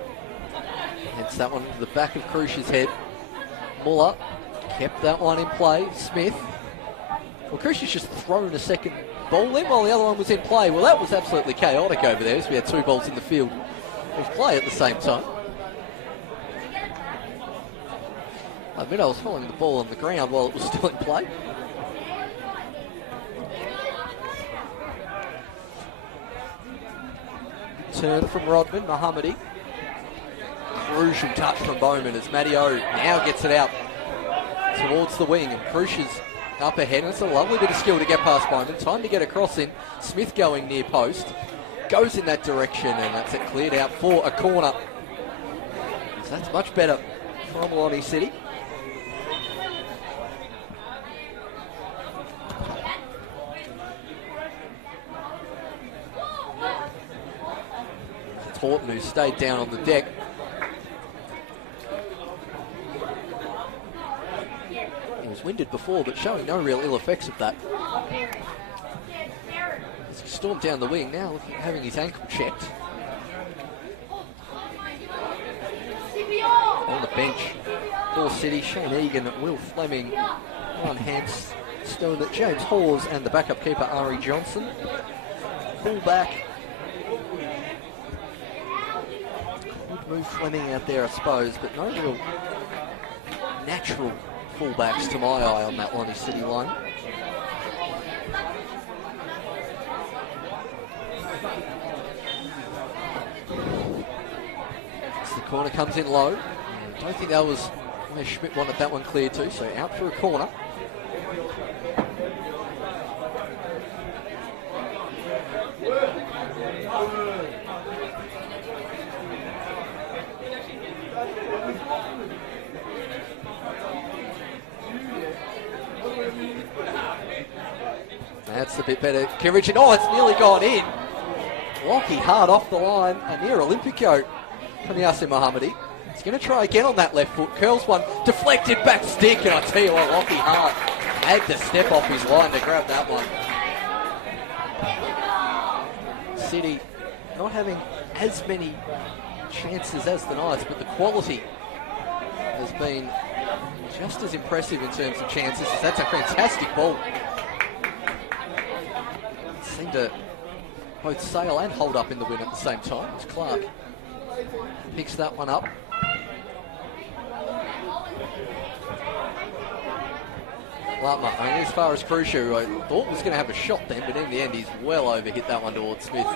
Hits that one into the back of Crucia's head. Muller kept that one in play. Smith. Well, Crucia's just thrown a second ball in while the other one was in play. Well, that was absolutely chaotic over there as we had 2 balls in the field of play at the same time. I admit I was following the ball on the ground while it was still in play. Turn from Rodman, Mohammadi. Crucial touch from Bowman as Matty O now gets it out towards the wing, and Crucia's up ahead, and it's a lovely bit of skill to get past Bowman. Time to get a cross in. Smith going near post. Goes in that direction, and that's it cleared out for a corner. So that's much better from Lonnie City. Horton, who stayed down on the deck. He was winded before, but showing no real ill effects of that. As he stormed down the wing, now looking at having his ankle checked. On the bench, for City, Shane Egan, Will Fleming, Ron Hance, Stone, James Hawes, and the backup keeper, Ari Johnson. Full back. Move Fleming out there, I suppose, but no real natural fullbacks to my eye on that Lonnie City line. As the corner comes in low. I don't think that was where Schmidt wanted that one cleared to, so out for a corner. That's a bit better coverage. And oh, it's nearly gone in. Lockie hard off the line. A near Olympico from Yasin Mohammadi. He's going to try again on that left foot. Curls one. Deflected back stick. And I tell you what, Lockie hard had to step off his line to grab that one. City not having as many chances as the Knights, but the quality has been just as impressive in terms of chances. That's a fantastic ball. Seemed to both sail and hold up in the win at the same time. As Clark picks that one up. Lutmer, I mean, as far as Crucial, who I thought was going to have a shot then, but in the end he's well over hit that one towards Smith.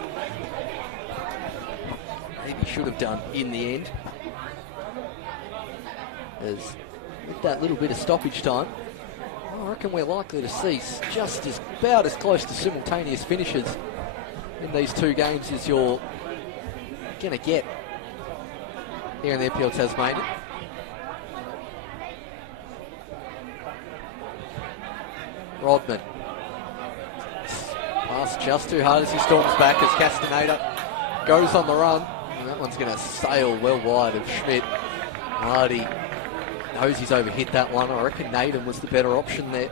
Maybe should have done in the end. As with that little bit of stoppage time, I reckon we're likely to see just about as close to simultaneous finishes in these two games as you're going to get here in the NPL Tasmania. Rodman. Pass just too hard as he storms back as Castaneda goes on the run. And that one's going to sail well wide of Schmidt. Hardy knows he's overhit that one. I reckon Naden was the better option there.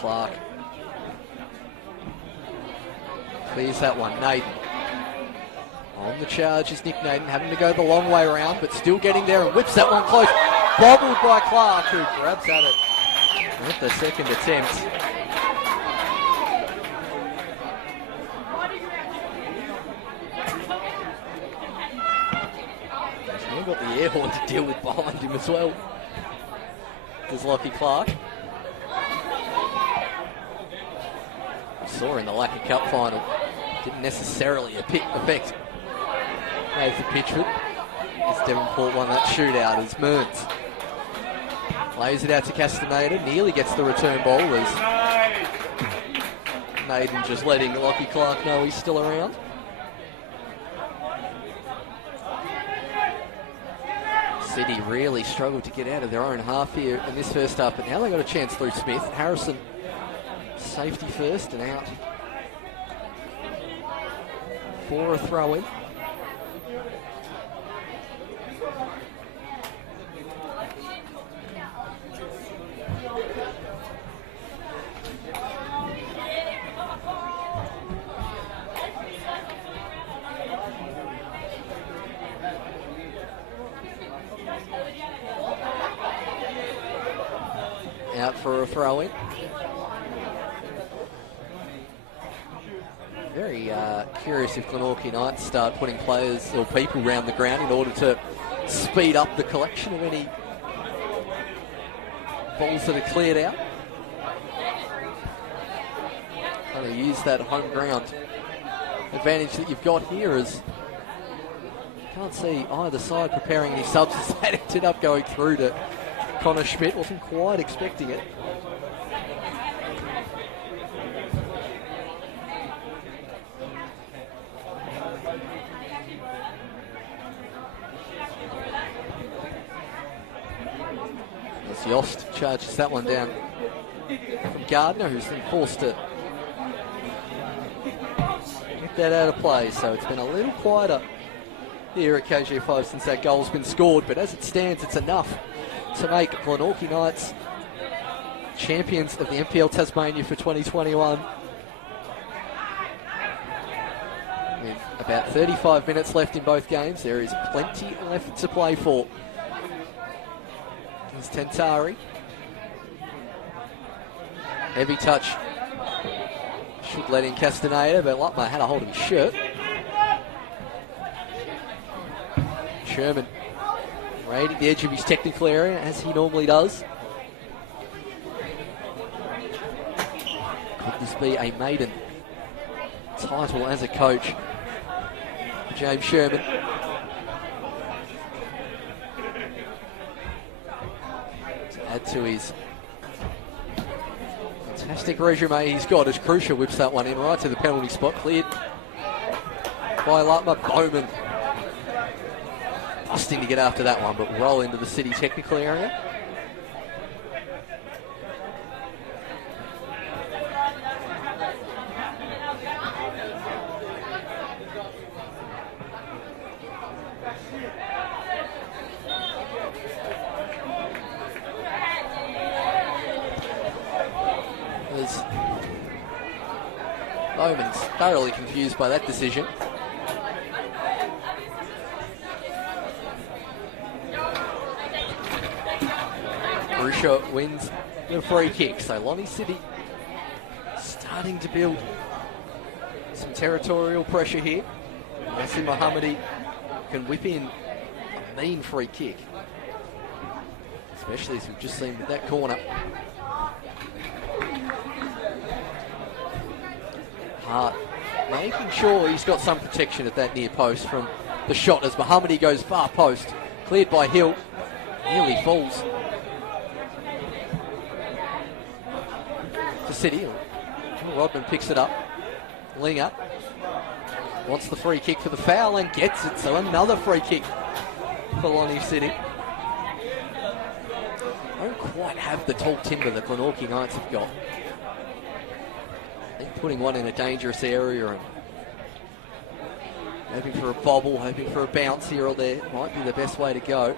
Clark clears that one. Naden on the charge is Nick Naden, having to go the long way around, but still getting there and whips that one close. Bobbled by Clark, who grabs at it with the second attempt. He's got the air horn to deal with behind him as well. Does Lockie Clark. Saw in the Lacquer Cup final, didn't necessarily affect Nathan Pitchford. As Devonport won that shootout as Mearns lays it out to Castaneda, nearly gets the return ball as Naden just letting Lockie Clark know he's still around. City really struggled to get out of their own half here in this first half, but now they got a chance through Smith. Harrison safety first and out for a throw-in. Out for a throw-in. Very curious if Glenorchy Knights start putting players or people around the ground in order to speed up the collection of any balls that are cleared out. Trying to use that home ground advantage that you've got here, as you can't see either side preparing any subs. That ended up going through to Connor Schmidt. Wasn't quite expecting it. As Yost charges that one down from Gardner, who's been forced to get that out of play. So it's been a little quieter here at KG5 since that goal's been scored, but as it stands, it's enough to make Glenorchy Knights champions of the NPL Tasmania for 2021. With about 35 minutes left in both games, there is plenty left to play for. There's Tentari. Heavy touch. Should let in Castaneda, but Lutmer had a hold of his shirt. Sherman right at the edge of his technical area, as he normally does. Could this be a maiden title as a coach for James Sherman? To add to his Fantastic resume he's got as Crucial whips that one in right to the penalty spot. Cleared by Lutmer. Bowman busting to get after that one, but roll into the City technical area. Bowman's thoroughly confused by that decision. Brusha wins the free kick. So Lonnie City starting to build some territorial pressure here. Yassin Mohammadi can whip in a mean free kick. Especially as we've just seen with that corner. Hart making sure he's got some protection at that near post from the shot as Mohammadi goes far post. Cleared by Hill. Nearly falls to City. Rodman picks it up. Linger wants the free kick for the foul and gets it. So another free kick for Lonnie City. Don't quite have the tall timber that Glenorchy Knights have got. I think putting one in a dangerous area and hoping for a bobble, hoping for a bounce here or there might be the best way to go.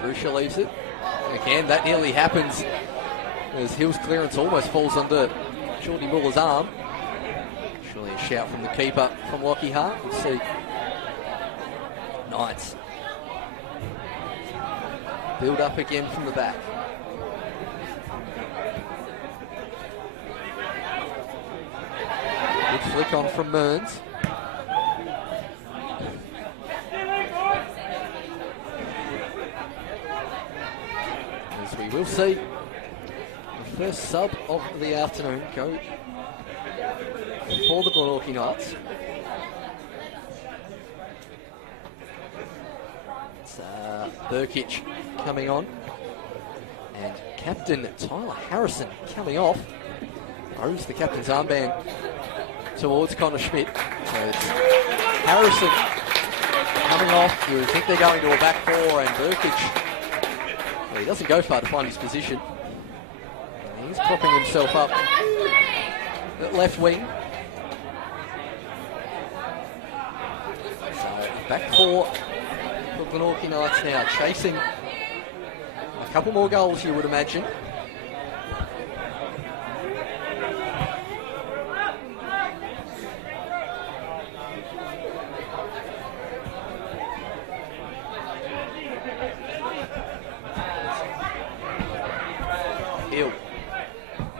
Crucial leaves it. Again, that nearly happens as Hill's clearance almost falls under Jordy Muller's arm. Surely a shout from the keeper from Lockie Hart. We'll see. Knights build up again from the back. Good flick on from Mearns. As we will see the first sub of the afternoon go for the Glenorchy Knights. It's Burkic coming on and Captain Tyler Harrison coming off. Throws the captain's armband towards Connor Schmidt. So it's Harrison coming off. You would think they're going to a back four and Burkic, well, he doesn't go far to find his position. He's propping himself up at left wing. So back four for Glenorchy Knights now, chasing a couple more goals you would imagine. Hill,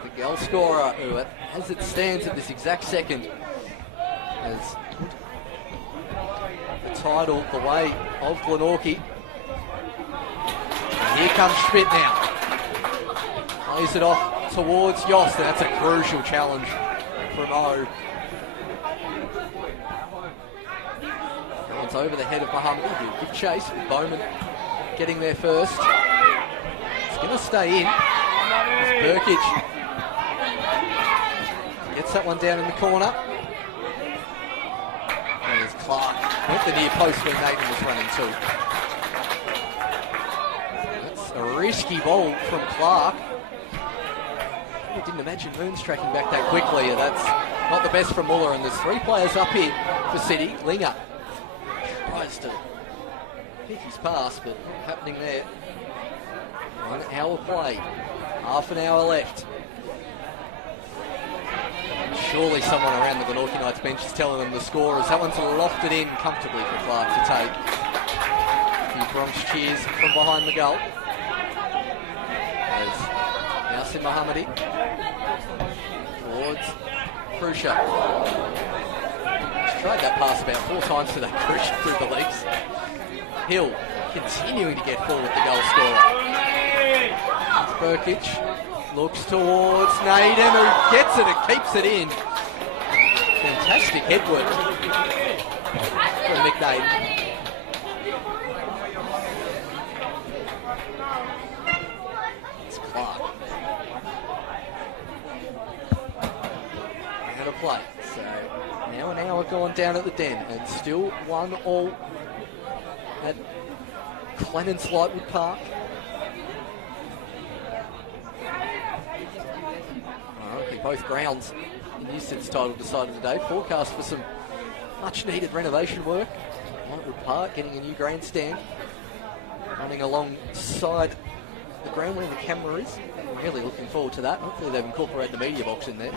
the goal scorer, who as it stands at this exact second has the title the way of Glenorchy. And here comes Schmidt now. Plays it off towards Yost, and that's a crucial challenge from O. It's over the head of Mohammadi. Good chase with Bowman getting there first. It's going to stay in. Burkic gets that one down in the corner. And there's Clark. Went the near post when Hayden was running too. That's a risky ball from Clark. I didn't imagine Moons tracking back that quickly. And that's not the best from Muller. And there's three players up here for City. Linger tries to pick his pass, but not happening there. 1 hour play. Half an hour left. Surely someone around the Glenorchy Knights bench is telling them the score as that one's lofted in comfortably for Clark to take. A few Bronx cheers from behind the goal. As Yassin Mohammadi towards Crucial. He's tried that pass about 4 times today, Crucial through the legs. Hill continuing to get forward the goal scorer. Burkic looks towards Naden, who gets it and keeps it in. Fantastic head work from Nick Naden. going to play. So now an hour gone down at the Den, and still 1-1 at Clements Lightwood Park. Okay, both grounds in Houston's title decided today. Forecast for some much needed renovation work. Lightwood Park getting a new grandstand, running alongside the ground where the camera is. Really looking forward to that. Hopefully they've incorporated the media box in there.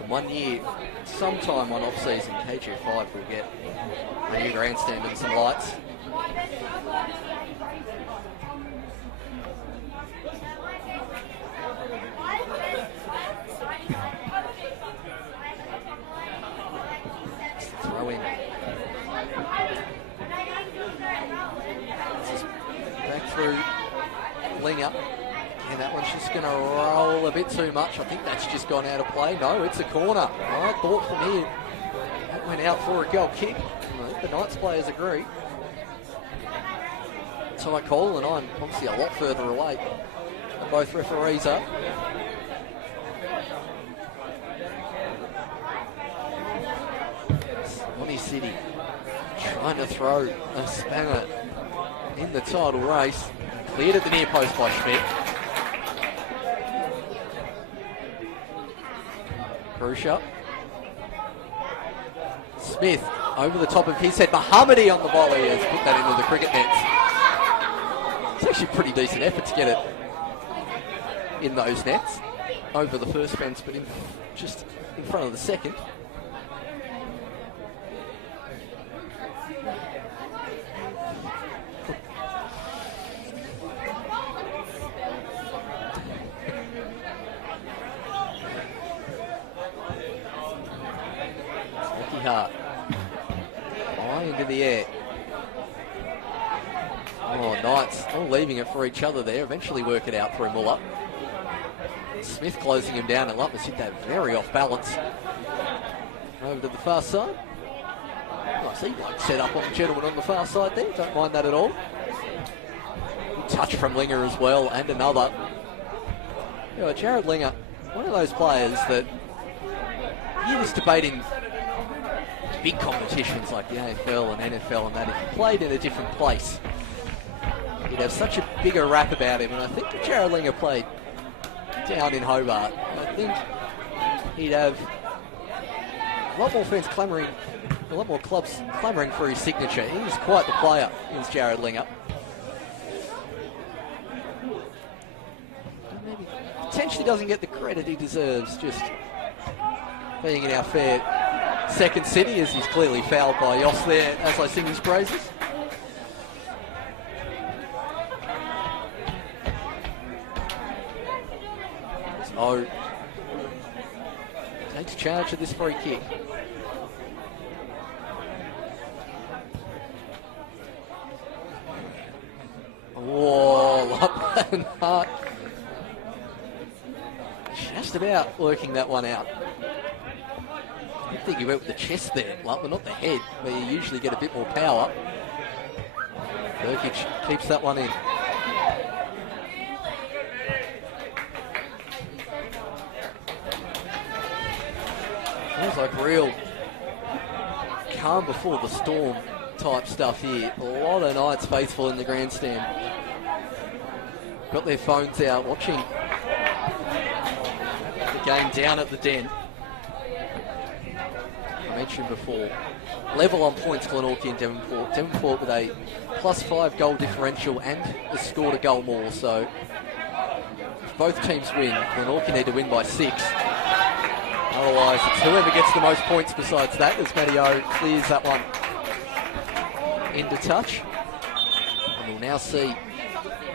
And 1 year, sometime on off-season, KG5 will get a new grandstand and some lights. Throw in. This is back through Linger. And that one's just going to roll a bit too much. I think that's just gone out of play. No, it's a corner. I thought from here that went out for a goal kick. I think the Knights players agree. Ty Cole and I'm obviously a lot further away. Both referees are. Swanee City trying to throw a spanner in the title race. Cleared at the near post by Schmidt. Krusha. Smith over the top of his head. Mohammadi on the volley has put that into the cricket nets. It's actually a pretty decent effort to get it in those nets. Over the first fence, but just in front of the second. Hart. High into the air. Oh, Knights all leaving it for each other there. Eventually work it out through Muller. Smith closing him down, and Lutmas hit that very off balance. Over to the far side. Nice E-block set up on the gentleman on the far side there. Don't mind that at all. Good touch from Linger as well, and another. You know, Jared Linger, one of those players that you was debating big competitions like the AFL and NFL and that, if he played in a different place, he'd have such a bigger rap about him. And I think if Jared Linger played down in Hobart, I think he'd have a lot more fans clamouring, a lot more clubs clamouring for his signature. He's quite the player, is Jared Linger. Maybe potentially doesn't get the credit he deserves, just being in our fair second city, as he's clearly fouled by Yoss there as I sing his praises. So takes charge of this free kick. Oh, Lupman Hart just about working that one out. I think he went with the chest there, Lutman, not the head, where you usually get a bit more power. Burkic keeps that one in. Feels like real calm before the storm type stuff here. A lot of Knights faithful in the grandstand. Got their phones out watching the game down at the Den. I mentioned before, level on points, Glenorchy and Devonport. Devonport with a +5 goal differential and has scored a goal more. So if both teams win, Glenorchy need to win by 6. Otherwise, it's whoever gets the most points besides that, as Matteo clears that one into touch. And we'll now see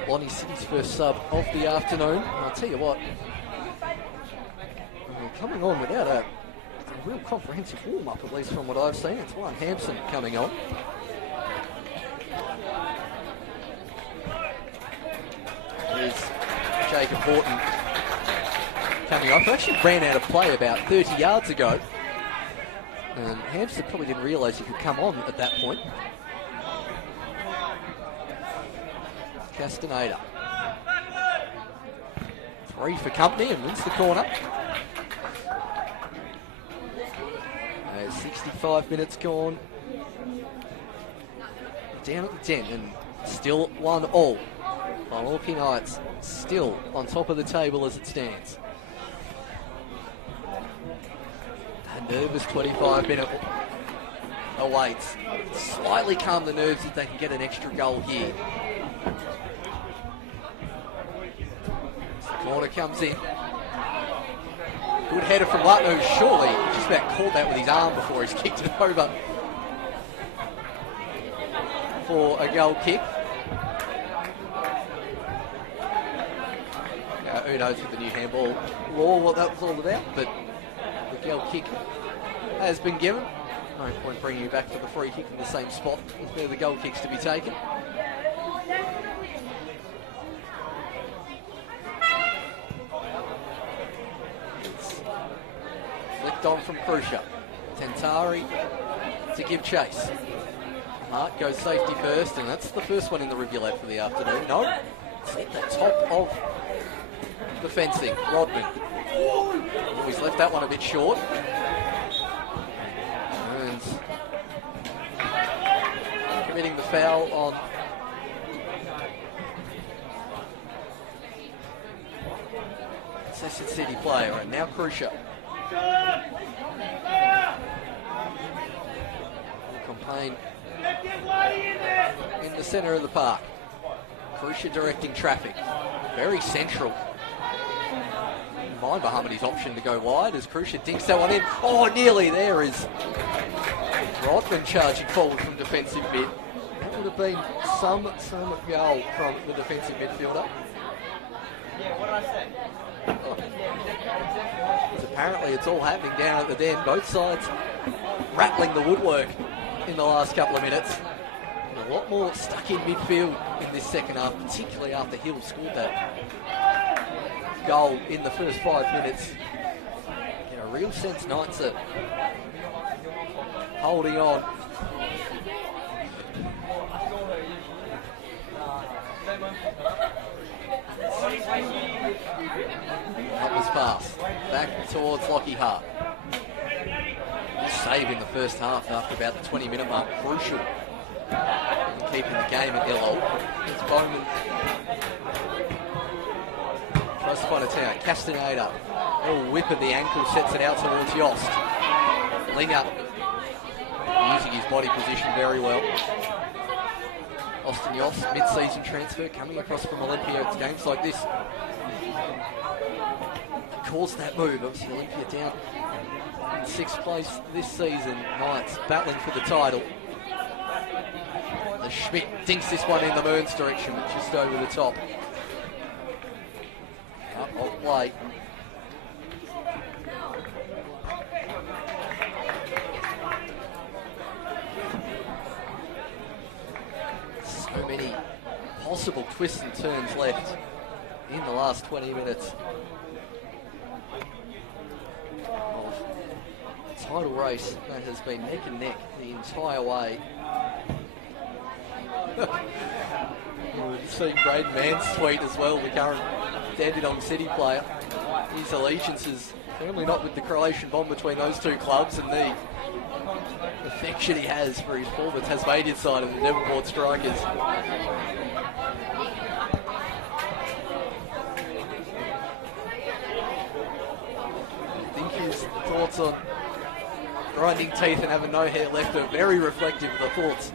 Lonnie City's first sub of the afternoon. And I'll tell you what, coming on without a real comprehensive warm-up, at least from what I've seen. It's Ryan Hampson coming on. Here's Jacob Horton coming off. He actually ran out of play about 30 yards ago. And Hampson probably didn't realise he could come on at that point. Castaneda. 3 for company and wins the corner. 65 minutes gone. Down at the 10 and still 1-1. Glenorchy Knights still on top of the table as it stands. A nervous 25-minute awaits. Slightly calm the nerves if they can get an extra goal here. The corner comes in. Good header from Lutton, who surely just about caught that with his arm before he's kicked it over for a goal kick. Who knows with the new handball law what that was all about, but the goal kick has been given. No point bringing you back for the free kick in the same spot as where the goal kick's to be taken. It's flicked on from Krusha. Tentari to give chase. Mark goes safety first, and that's the first one in the rivulet for the afternoon. No, it's at the top of the fencing. Rodman. He's left that one a bit short. Burns committing the foul on Assistant City player, and now Krusha. Campaign in the centre of the park. Krusha directing traffic. Very central. Mind Bahamady's option to go wide as Krusha dinks that one in. Oh, nearly there is Rodman charging forward from defensive mid. That would have been some goal from the defensive midfielder. Yeah, what did I say? Apparently it's all happening down at the den. Both sides rattling the woodwork in the last couple of minutes. And a lot more stuck in midfield in this second half, particularly after Hill scored that goal in the first 5 minutes. Get a real sense Knights are holding on. Upwards pass back towards Lockie Hart. Save in the first half after about the 20-minute mark, crucial in keeping the game at 0. It's Bowman tries to find a town. Castaneda, a little whip of the ankle, sets it out towards Yost. Linger using his body position very well. Austin Yost, mid-season transfer, coming across from Olympia. It's games like this caused that move. Obviously Olympia down in 6th place this season. Knights battling for the title. The Schmidt dinks this one in the Mearns direction, just over the top. Up off play. So many possible twists and turns left in the last 20 minutes of title race that has been neck and neck the entire way. We've seen Braden Mann's tweet as well, the current Dandenong City player. His allegiance is firmly not with the Croatian bond between those two clubs, and the affection he has for his former Tasmanian side of the Devonport Strikers. I think his thoughts on grinding teeth and having no hair left are very reflective of the thoughts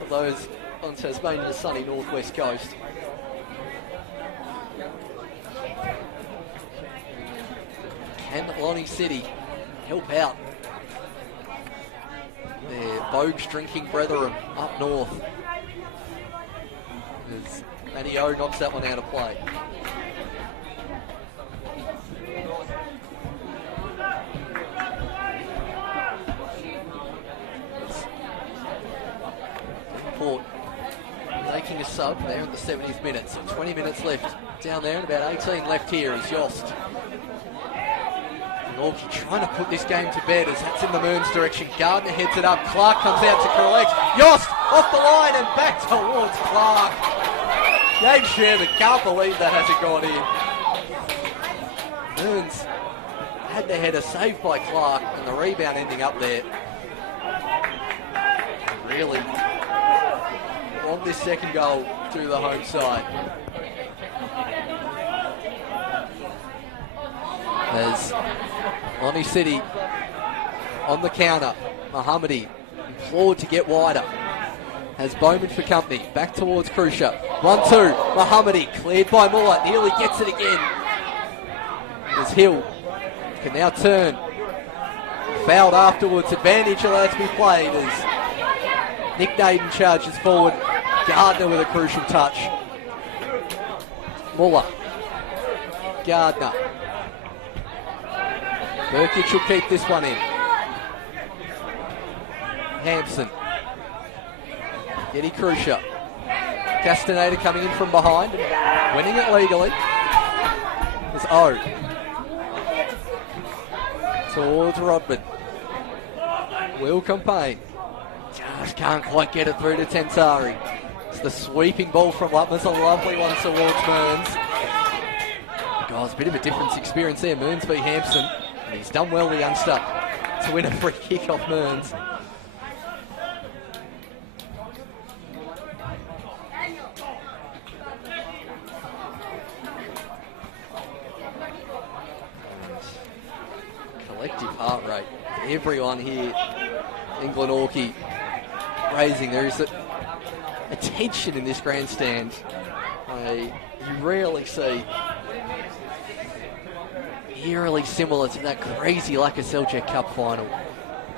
of those on Tasmania's sunny northwest coast. Can Lonnie City help out their Bogues drinking brethren up north? As Matty O knocks that one out of play. Port making a sub there in the 70th minute, so 20 minutes left down there and about 18 left here as Yost. Glenorchy trying to put this game to bed as that's in the Mearns direction. Gardner heads it up, Clark comes out to collect. Yost off the line and back towards Clark. James Sherman can't believe that hasn't gone in. Mearns had the header saved by Clark and the rebound ending up there. really want this second goal to the home side. As Lonnie City on the counter, Mohammadi implored to get wider. Has Bowman for company, back towards Krusha. 1-2, Mohammadi cleared by Muller, nearly gets it again. As Hill can now turn. Fouled afterwards, advantage allowed to be played as Nick Naden charges forward. Gardner with a crucial touch. Muller. Gardner. Burkitt will keep this one in. Hampson. Getty Krusha. Castaneda coming in from behind and winning it legally. It's O. Towards Rodman. Will Campaign. Just can't quite get it through to Tentari. It's the sweeping ball from Lutman's a lovely one towards Mearns. God, it's a bit of a difference experience there. Mearns v Hampson. And he's done well, the youngster, to win a free kick off Mearns. Collective heart rate. Everyone here in Glenorchy raising. There is a tension in this grandstand you rarely see. Eerily similar to that crazy Lacka Seljuk Cup final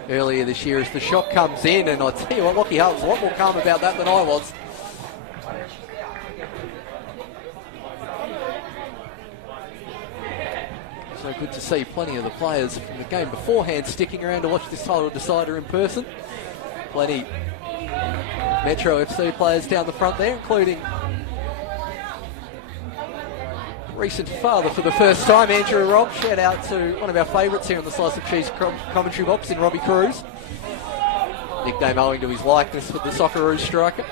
earlier this year as the shot comes in, and I tell you what, Lockie Hart was a lot more calm about that than I was. So good to see plenty of the players from the game beforehand sticking around to watch this title decider in person. Plenty Metro FC players down the front there, including recent father for the first time, Andrew Robb. Shout out to one of our favourites here on the Slice of Cheese commentary box in Robbie Cruz. Nickname owing to his likeness with the Socceroos striker.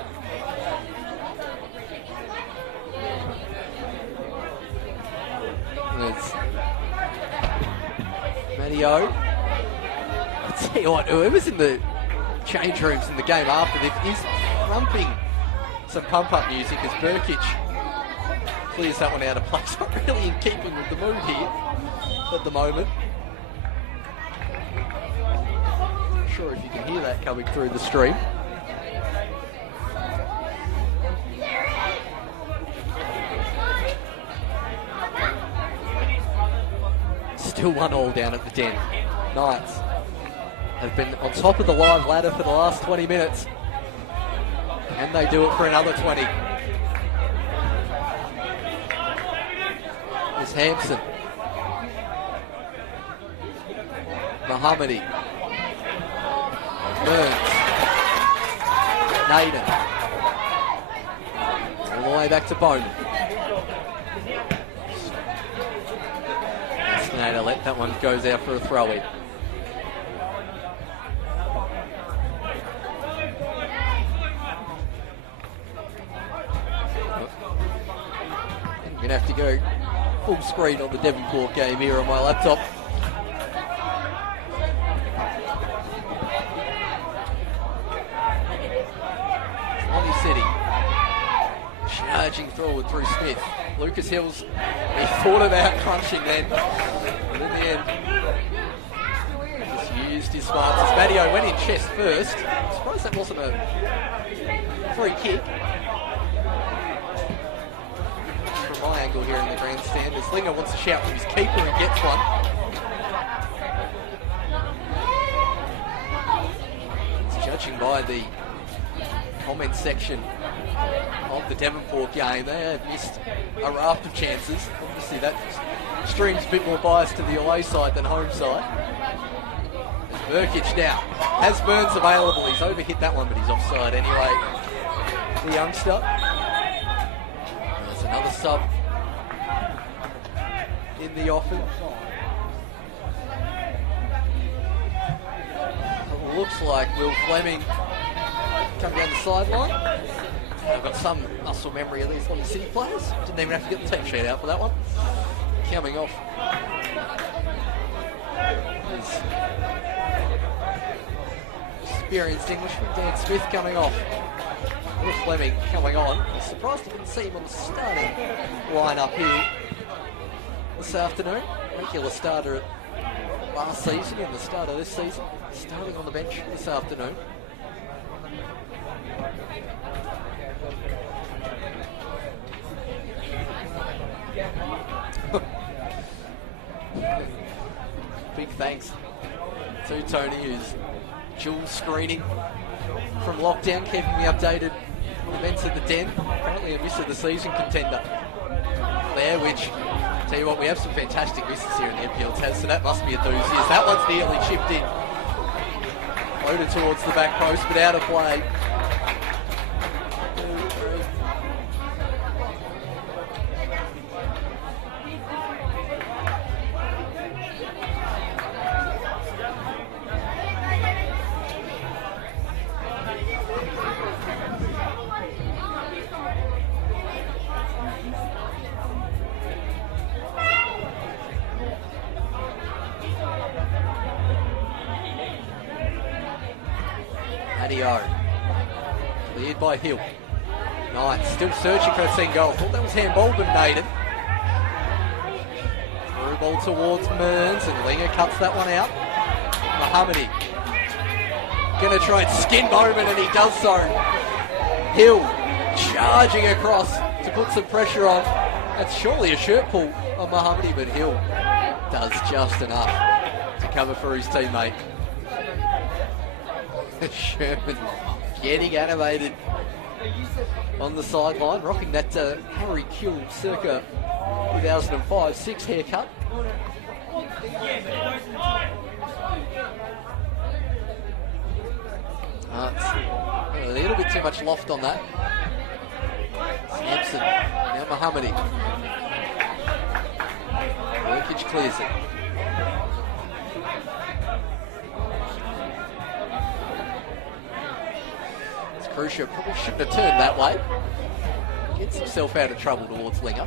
There's Matty O. I tell you what, whoever's in the change rooms in the game after this is rumping some pump-up music as Burkitt clears that one out of place. Not really in keeping with the mood here at the moment. Not sure if you can hear that coming through the stream. Still 1-1 down at the Den. Knights have been on top of the live ladder for the last 20 minutes. And they do it for another 20. Is Hampson. Mohammadi. Mearns. Naden. All the way back to Bowman. Castaneda let that one goes out for a throw-in. I'm going to have to go full screen on the Devonport game here on my laptop. Lonnie City charging forward through Smith. Lucas Hills, he thought about crunching then, and in the end just used his smarts. As Matteo went in chest first. I'm surprised that wasn't a free kick. My angle here in the grandstand as Linger wants to shout from his keeper and gets one. It's judging by the comment section of the Devonport game, they have missed a raft of chances. Obviously that stream's a bit more biased to the away side than home side. As Burkitt now has Mearns available. He's overhit that one, but he's offside anyway. The youngster. There's another sub in the offing. It looks like Will Fleming coming down the sideline. I've got some muscle memory of these Lonnie City players. Didn't even have to get the team sheet out for that one. Coming off. experienced Englishman, Dan Smith, coming off. Will Fleming coming on. I'm surprised I didn't see him on the starting lineup here this afternoon. Regular starter last season and the start of this season. Starting on the bench this afternoon. Big thanks to Tony, who's dual screening from lockdown, keeping me updated on events at the Den. Apparently a miss of the season contender there, which, tell you what, we have some fantastic misses here in the NPL Tasmania, so that must be a doozy. Yes, that one's nearly chipped in. Loaded towards the back post, but out of play. Cleared by Hill. Knight still searching for a second goal. Thought that was handball, but Naden. Through ball towards Mearns, and Linger cuts that one out. Mohammadi gonna try and skin Bowman, and he does so. Hill charging across to put some pressure on. That's surely a shirt pull on Mohammadi, but Hill does just enough to cover for his teammate. Sherman getting animated on the sideline, rocking that Harry Kill circa 2005-6 haircut. A little bit too much loft on that. Sampson, now Mohammadi. Workage clears it. Crucial probably shouldn't have turned that way. Gets himself out of trouble towards Linger.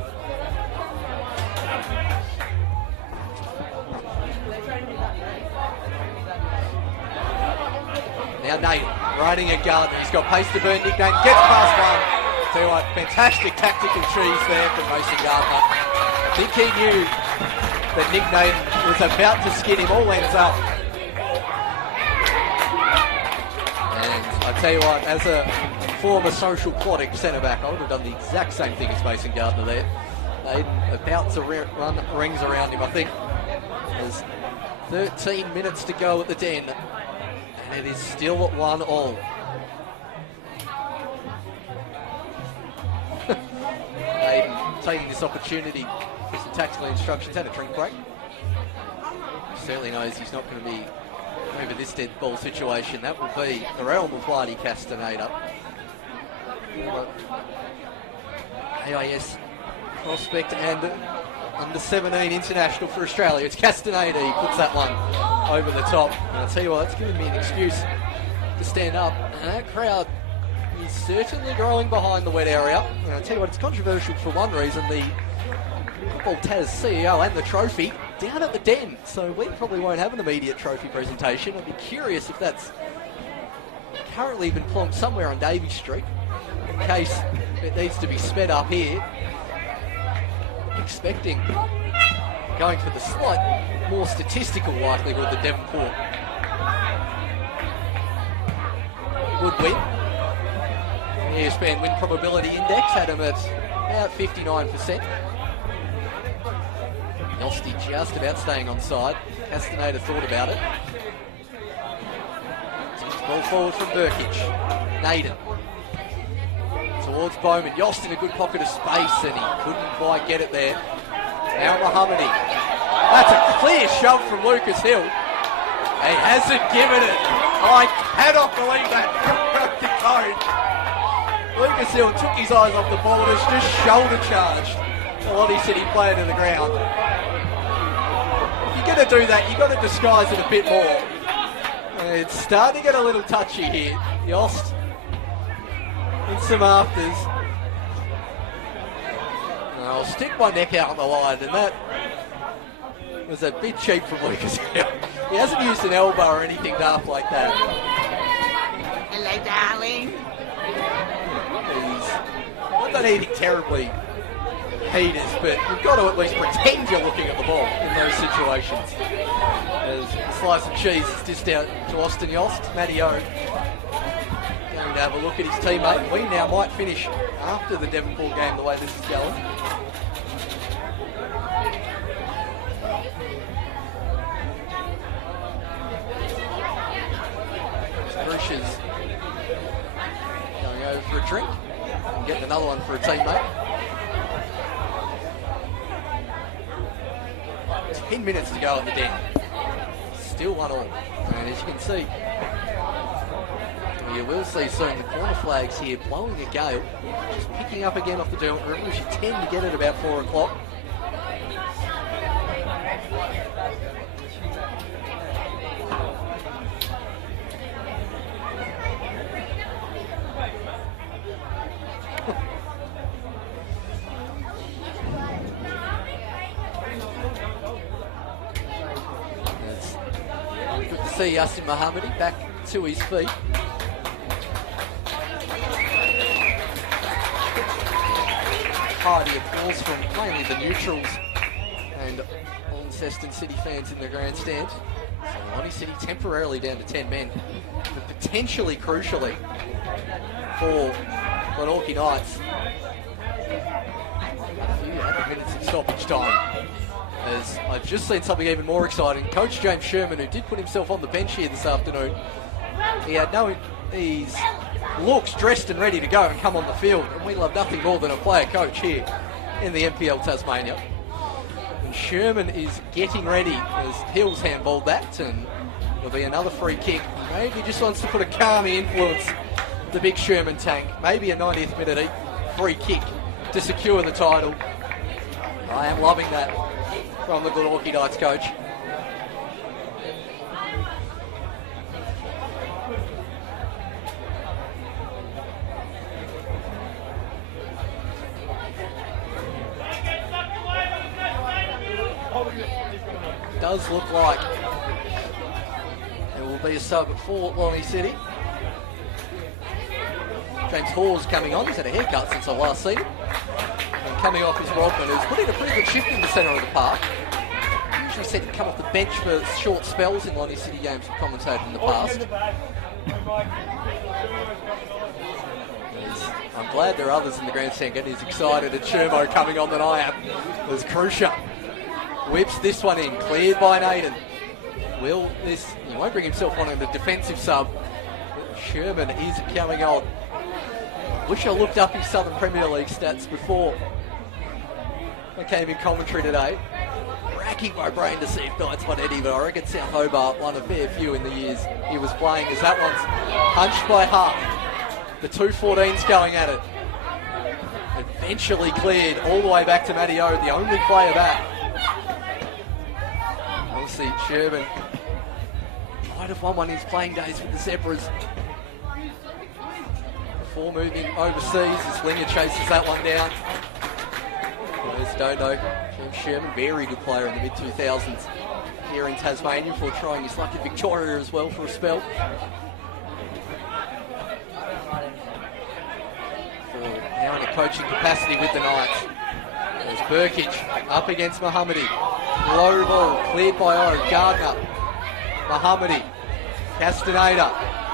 Now Nate riding at Gardner. He's got pace to burn. Nick Nate gets past one. Tell you what, fantastic tactical cheese there from Mason Gardner. I think he knew that Nick Nate was about to skin him. All ends up. I tell you what, as a former social aquatic centre-back, I would have done the exact same thing as Mason Gardner there. They about to run rings around him, I think. There's 13 minutes to go at the Den, and it is still at 1-1. Aiden taking this opportunity for some tactical instructions and a drink break. He certainly knows he's not going to be over this dead ball situation. That will be the realm of Vladi Castaneda. AIS prospect and under 17 international for Australia. It's Castaneda. He puts that one over the top. And I'll tell you what, it's given me an excuse to stand up. And that crowd is certainly growing behind the wet area. And I'll tell you what, it's controversial for one reason. The Football Tas CEO and the trophy down at the Den, so we probably won't have an immediate trophy presentation. I'd be curious if that's currently been plonked somewhere on Davey Street in case it needs to be sped up here. Expecting going for the slight more statistical likelihood that Devonport would win. The ESPN win probability index had him at about 59%. Nosty just about staying on side. Castaneda thought about it. Tips ball forward from Burkage. Naden. Towards Bowman. Yost in a good pocket of space and he couldn't quite get it there. Now Mohammadi. That's a clear shove from Lucas Hill. He hasn't given it. I cannot believe that. Lucas Hill took his eyes off the ball and it's just shoulder charged. Well, he said he played to the ground. If you're going to do that, you've got to disguise it a bit more. It's starting to get a little touchy here. Yost in some afters. I'll stick my neck out on the line, and that was a bit cheap from Lucas Hill. He hasn't used an elbow or anything daft like that. my darling. He's not anything terribly heaters, but you've got to at least pretend you're looking at the ball in those situations. As the slice of cheese is dished out to Austin Yost, Matty O going to have a look at his teammate. We now might finish after the Devonport game the way this is going. Grusha's going over for a drink and getting another one for a teammate. 10 minutes to go in the den. Still 1-1. And as you can see, you will see soon the corner flags here blowing a gale. Just picking up again off the Derwent River, which you tend to get at about 4 o'clock. See Yasin Mohammadi back to his feet. Hearty applause from mainly the neutrals and Launceston City fans in the grandstand. So Lonnie City temporarily down to 10 men, but potentially crucially for Glenorchy Knights. A few added minutes of stoppage time. As I've just seen something even more exciting. Coach James Sherman, who did put himself on the bench here this afternoon, he's looks dressed and ready to go and come on the field. And we love nothing more than a player coach here in the NPL Tasmania. And Sherman is getting ready as Hills handballed that, and there'll be another free kick. Maybe he just wants to put a calming influence the big Sherman tank. Maybe a 90th minute free kick to secure the title. I am loving that from the Glenorchy Knights coach. Does look like there will be a sub for Lonnie City. James Hawes coming on. He's had a haircut since I last seen him. And coming off is Rodman, who's put in a pretty good shift in the centre of the park. Usually said to come off the bench for short spells in Lonnie City games for commentating in the past. I'm glad there are others in the grandstand getting as excited at Shermo coming on than I am. There's Krusha. Whips this one in, cleared by Naden. Will this, he won't bring himself on in the defensive sub. But Sherman is coming on. Wish I looked up his Southern Premier League stats before I came in commentary today. Racking my brain to see if Knights won any, but I reckon South Hobart won a fair few in the years he was playing, as that one's punched by Hart. The 2-14's going at it. Eventually cleared all the way back to Matty O, the only player back. Obviously, Sherman might have won one of his playing days with the Zebras. Before moving overseas, as Linger chases that one down. Those don't know, James Sherman, very good player in the mid-2000s here in Tasmania, before trying his luck at Victoria as well for a spell. Now in a coaching capacity with the Knights. There's Burkage up against Mohammadi. Low ball cleared by O. Gardner. Mohammadi. Castaneda.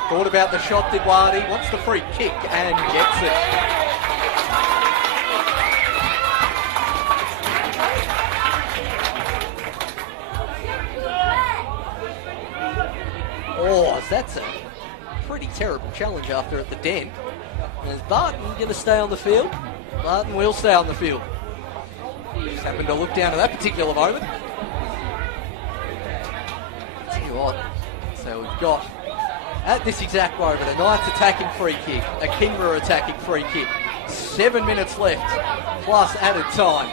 Thought about the shot, did Wadi. Wants the free kick and gets it. Oh, that's a pretty terrible challenge after at the Den. Is Barton going to stay on the field? Barton will stay on the field. Just happened to look down at that particular moment. Tell you what, so we've got, at this exact moment, a Knights attacking free kick, a Kingborough attacking free kick. 7 minutes left, plus added time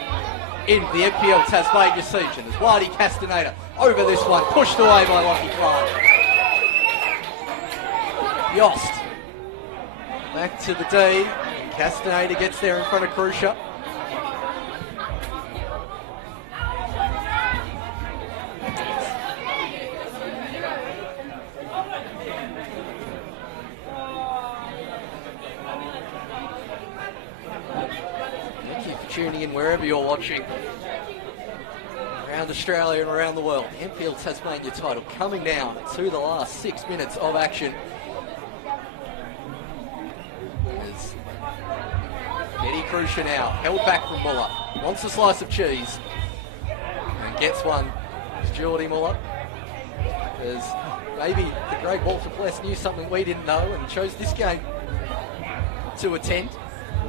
in the NPL Tasmania season. As Wadi Castaneda over this one, pushed away by Lockie Clark. Yost. Back to the D. Castaneda gets there in front of Krusha. tuning in wherever you're watching. Around Australia and around the world. NPL Tasmania title coming down to the last 6 minutes of action. As Eddie Crucia now held back from Muller. Wants a slice of cheese. And gets one. It's Geordie Muller. As maybe the great Walter Pless knew something we didn't know and chose this game to attend.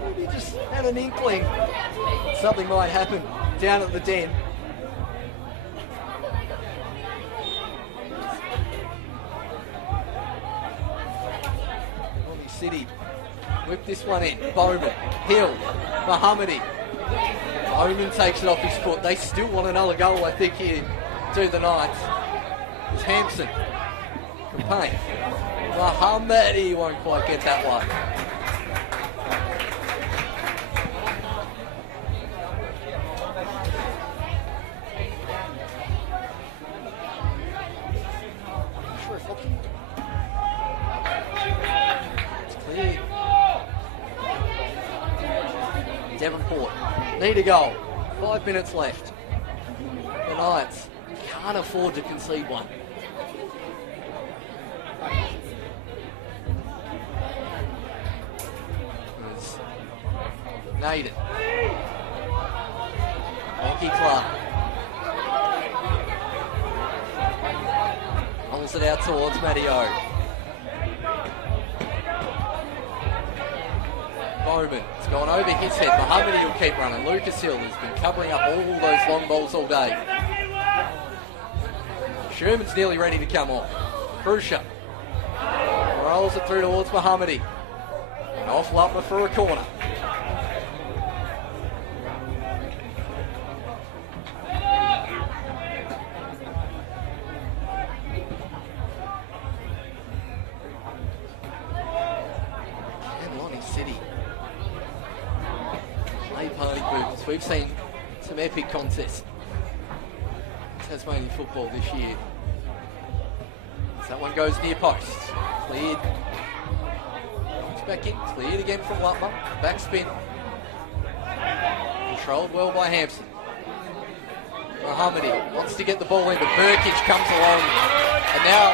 Maybe just had an inkling something might happen down at the Den. City whip this one in. Bowman, Hill, Mohammadi. Bowman takes it off his foot. They still want another goal, I think, here to the Knights. It's Hampson from Payne. Mohammadi won't quite get that one. Devonport need a goal. 5 minutes left. The Knights can't afford to concede one. There's Naden. Monkey Clark. Pulls it out towards Matteo. Bowman, it's gone over his head. Mohammadi will keep running. Lucas Hill has been covering up all those long balls all day. Sherman's nearly ready to come on. Crucia rolls it through towards Mohammadi. And off Lutmer for a corner. We've seen some epic contests in Tasmanian football this year. So that one goes near post. Cleared. It's back in. Cleared again from Lutmer. Backspin. Controlled well by Hampson. Mohammadi wants to get the ball in, but Burkic comes along. And now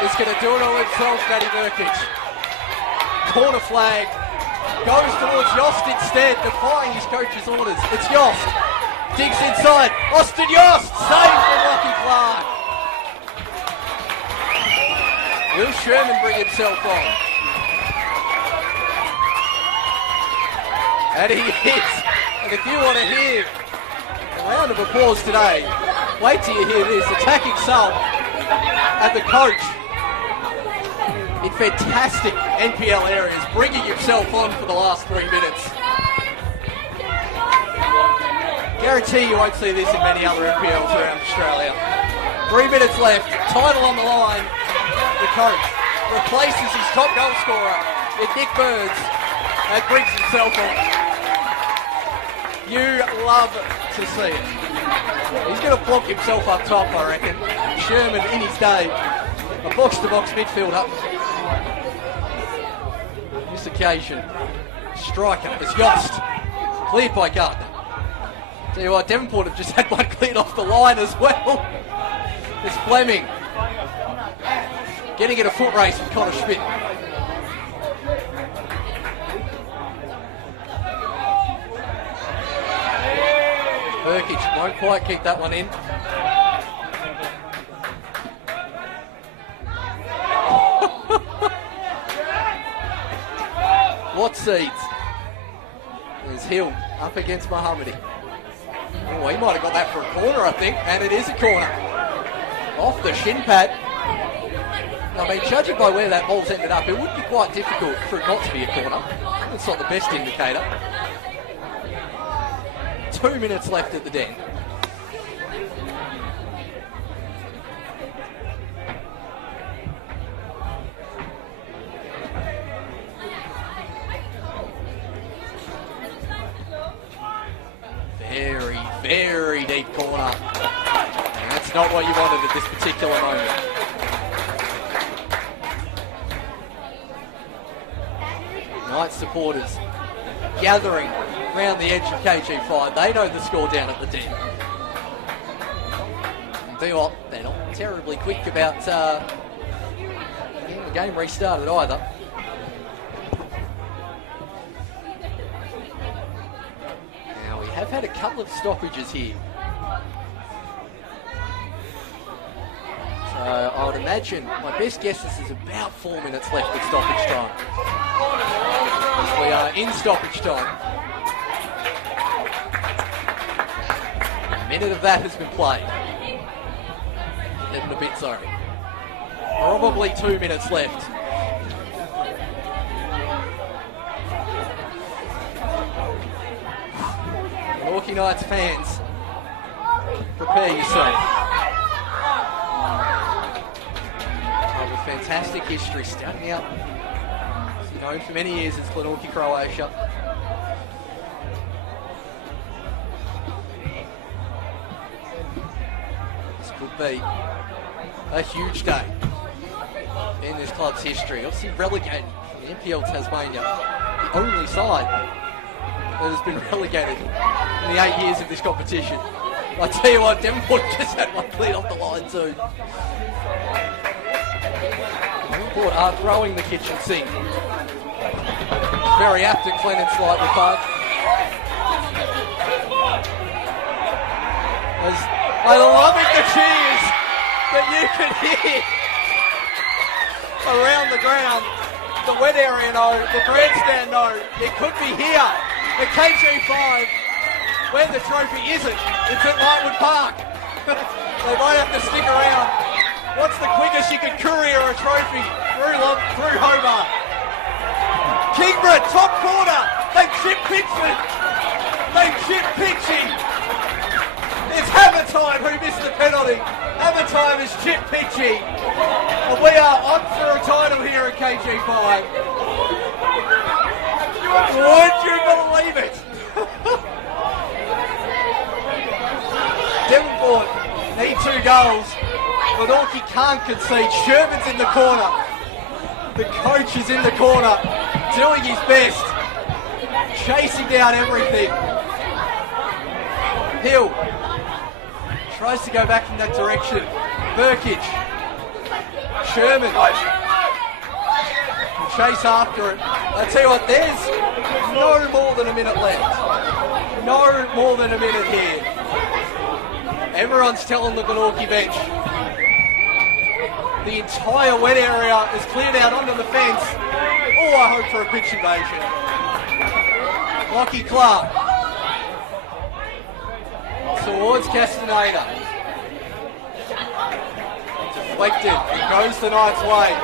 he's going to do it all himself, Matty Burkic. Corner flag. Goes towards Yost instead, defying his coach's orders. It's Yost. Digs inside. Austin Yost. Save from Lockie Clark. Will Sherman bring himself on? And he hits. And if you want to hear a round of applause today, wait till you hear this. Attacking sub at the coach. In fantastic NPL areas, bringing himself on for the last 3 minutes. Guarantee you won't see this in many other NPLs around Australia. 3 minutes left, title on the line. The coach replaces his top goal scorer in Nick Burns and brings himself on. You love to see it. He's going to block himself up top, I reckon. Sherman in his day. A box-to-box midfielder. This occasion, striker is Yost. Cleared by Gardner. Tell you what, Devonport have just had one cleared off the line as well. It's Fleming. Getting in a foot race with Connor Schmidt. Burkic won't quite keep that one in. What seeds? There's Hill up against Mohammadi. Oh, he might have got that for a corner, I think, and it is a corner. Off the shin pad. I mean, judging by where that ball's ended up, it would be quite difficult for it not to be a corner. It's not the best indicator. 2 minutes left at the Den. Very, very deep corner. And that's not what you wanted at this particular moment. Knights supporters gathering round the edge of KG5. They know the score down at the den. Tell you what, they're not terribly quick about getting the game restarted either. Now, we have had a couple of stoppages here. So I would imagine, my best guess is there's about 4 minutes left of stoppage time. We are in stoppage time. A minute of that has been played. 11 a bit, sorry. Probably 2 minutes left. Glenorchy Knights fans, prepare yourself. With fantastic history, starting out, known for many years as Glenorchy, Croatia. This could be a huge day in this club's history. Obviously relegated from the NPL Tasmania, the only side that has been relegated in the 8 years of this competition. I tell you what, Devonport just had one clean off the line too. Devonport are throwing the kitchen sink. Very apt at Glennon slightly park. I love it, the cheers that you can hear around the ground. The wet area, no, the grandstand, no. It could be here at KG5 where the trophy isn't. It's at Lightwood Park. They might have to stick around. What's the quickest you can courier a trophy through Hobart? Kingborough, top corner. They chip Pitchford. They chip Pitchy. It's Hammer time who missed the penalty. Hammer time is Chip Pitchy. And we are on for a title here at KG5. Would you believe it? Devonport need 2 goals. Glenorchy can't concede. Sherman's in the corner. The coach is in the corner, doing his best, chasing down everything. Hill tries to go back in that direction. Burkage. Sherman. Chase after it. I tell you what, there's no more than a minute left. No more than a minute here. Everyone's telling the Glenorchy bench. The entire wet area is cleared out onto the fence. Oh, I hope for a pitch invasion. Lockie Clark. Towards Castaneda. Deflected. It goes the Knights' way.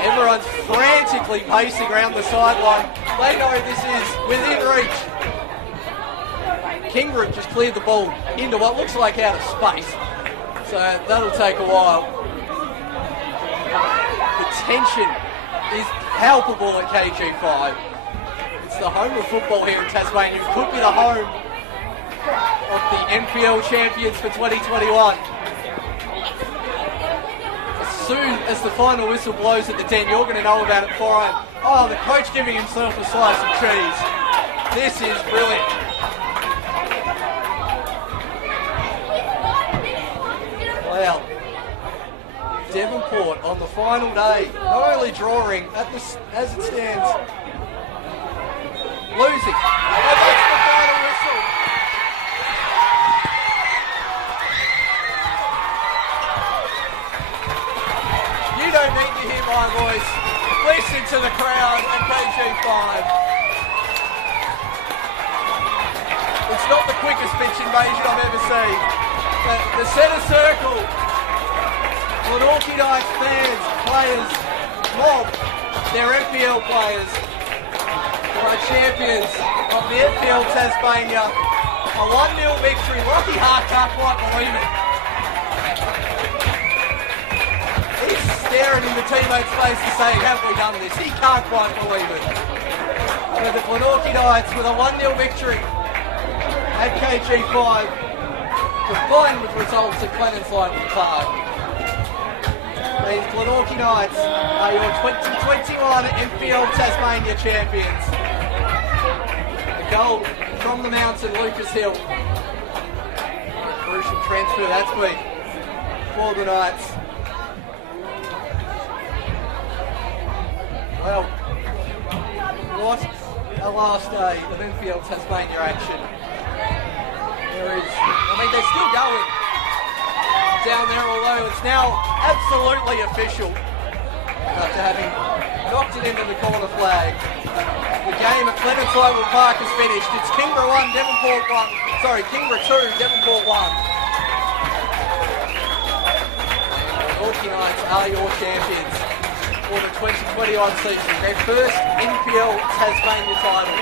Everyone's frantically pacing around the sideline. They know this is within reach. Kingborough just cleared the ball into what looks like out of space. So that'll take a while. The tension is palpable at KG5. It's the home of football here in Tasmania. It could be the home of the NPL champions for 2021. As soon as the final whistle blows at the den, you're going to know about it before I... Oh, the coach giving himself a slice of cheese. This is brilliant. Well, Devonport on the final day, not only drawing as it stands, losing. And that's the final whistle. You don't need to hear my voice. Listen to the crowd at KG5. It's not the quickest pitch invasion I've ever seen. The centre circle, Glenorchy Knights fans, players, mob, their NPL players, who are champions of the NPL Tasmania. A 1-0 victory. Lockie Hart can't quite believe it. He's staring in the teammate's face to say, have we done this? He can't quite believe it. So the Glenorchy Knights with a 1-0 victory at KG5. Combined with results at Glennon's Lightwood Park. These Glenorchy Knights are your 2021 NPL Tasmania champions. goal from the mountain, Lucas Hill. A crucial transfer that's been for the Knights. Well, what a last day of NPL Tasmania action. They're still going down there, although it's now absolutely official after having knocked it into the corner flag. The game at Glenorchy Park is finished. It's Kingborough 1, Devonport 1. Sorry, Kingborough 2, Devonport 1. Glenorchy Knights are your champions for the 2021 season. Their first NPL Tasmania title.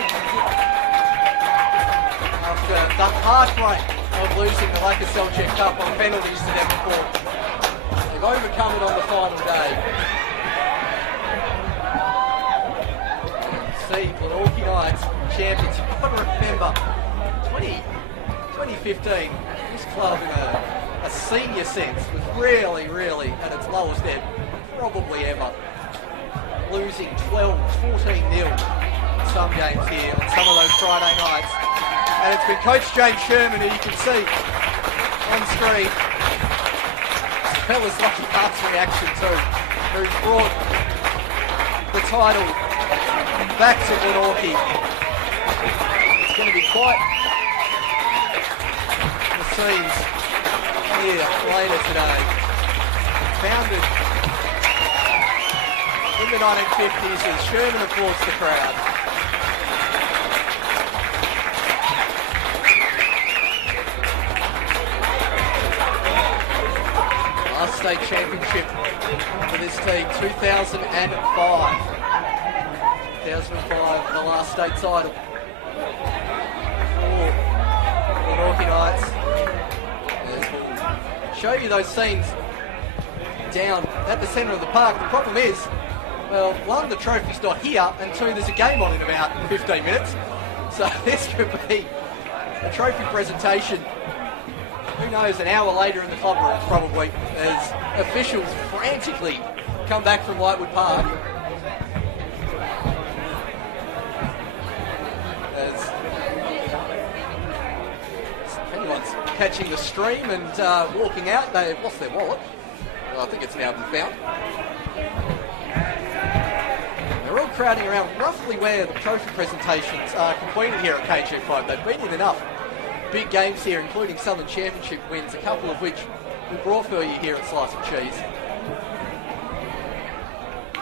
After the heartbreak of losing the Lake Selkirk Cup on penalties to Devonport, they've overcome it on the final day. See, Glenorchy Knights champions. You've got to remember, 2015, this club in a senior sense was really, really at its lowest ebb, probably ever. Losing 12, 14-0 in some games here on some of those Friday nights. And it's been Coach James Sherman, who you can see on screen. Fella's lucky heart's reaction too, who's brought the title back to Glenorchy. It's going to be quite the scenes here later today. Founded in the 1950s as Sherman applauds the crowd. Last state championship for this team, 2005. 2005, the last state title for the Glenorchy Knights. As we'll show you those scenes down at the centre of the park. The problem is, well, one, the trophy's not here, and two, there's a game on in about 15 minutes. So this could be a trophy presentation, who knows, an hour later in the club rooms probably, as officials frantically come back from Lightwood Park. As if anyone's catching the stream and walking out, they've lost their wallet. Well, I think it's now been found. They're all crowding around roughly where the trophy presentations are completed here at KG5. They've been in enough big games here, including Southern Championship wins, a couple of which we brought for you here at Slice of Cheese.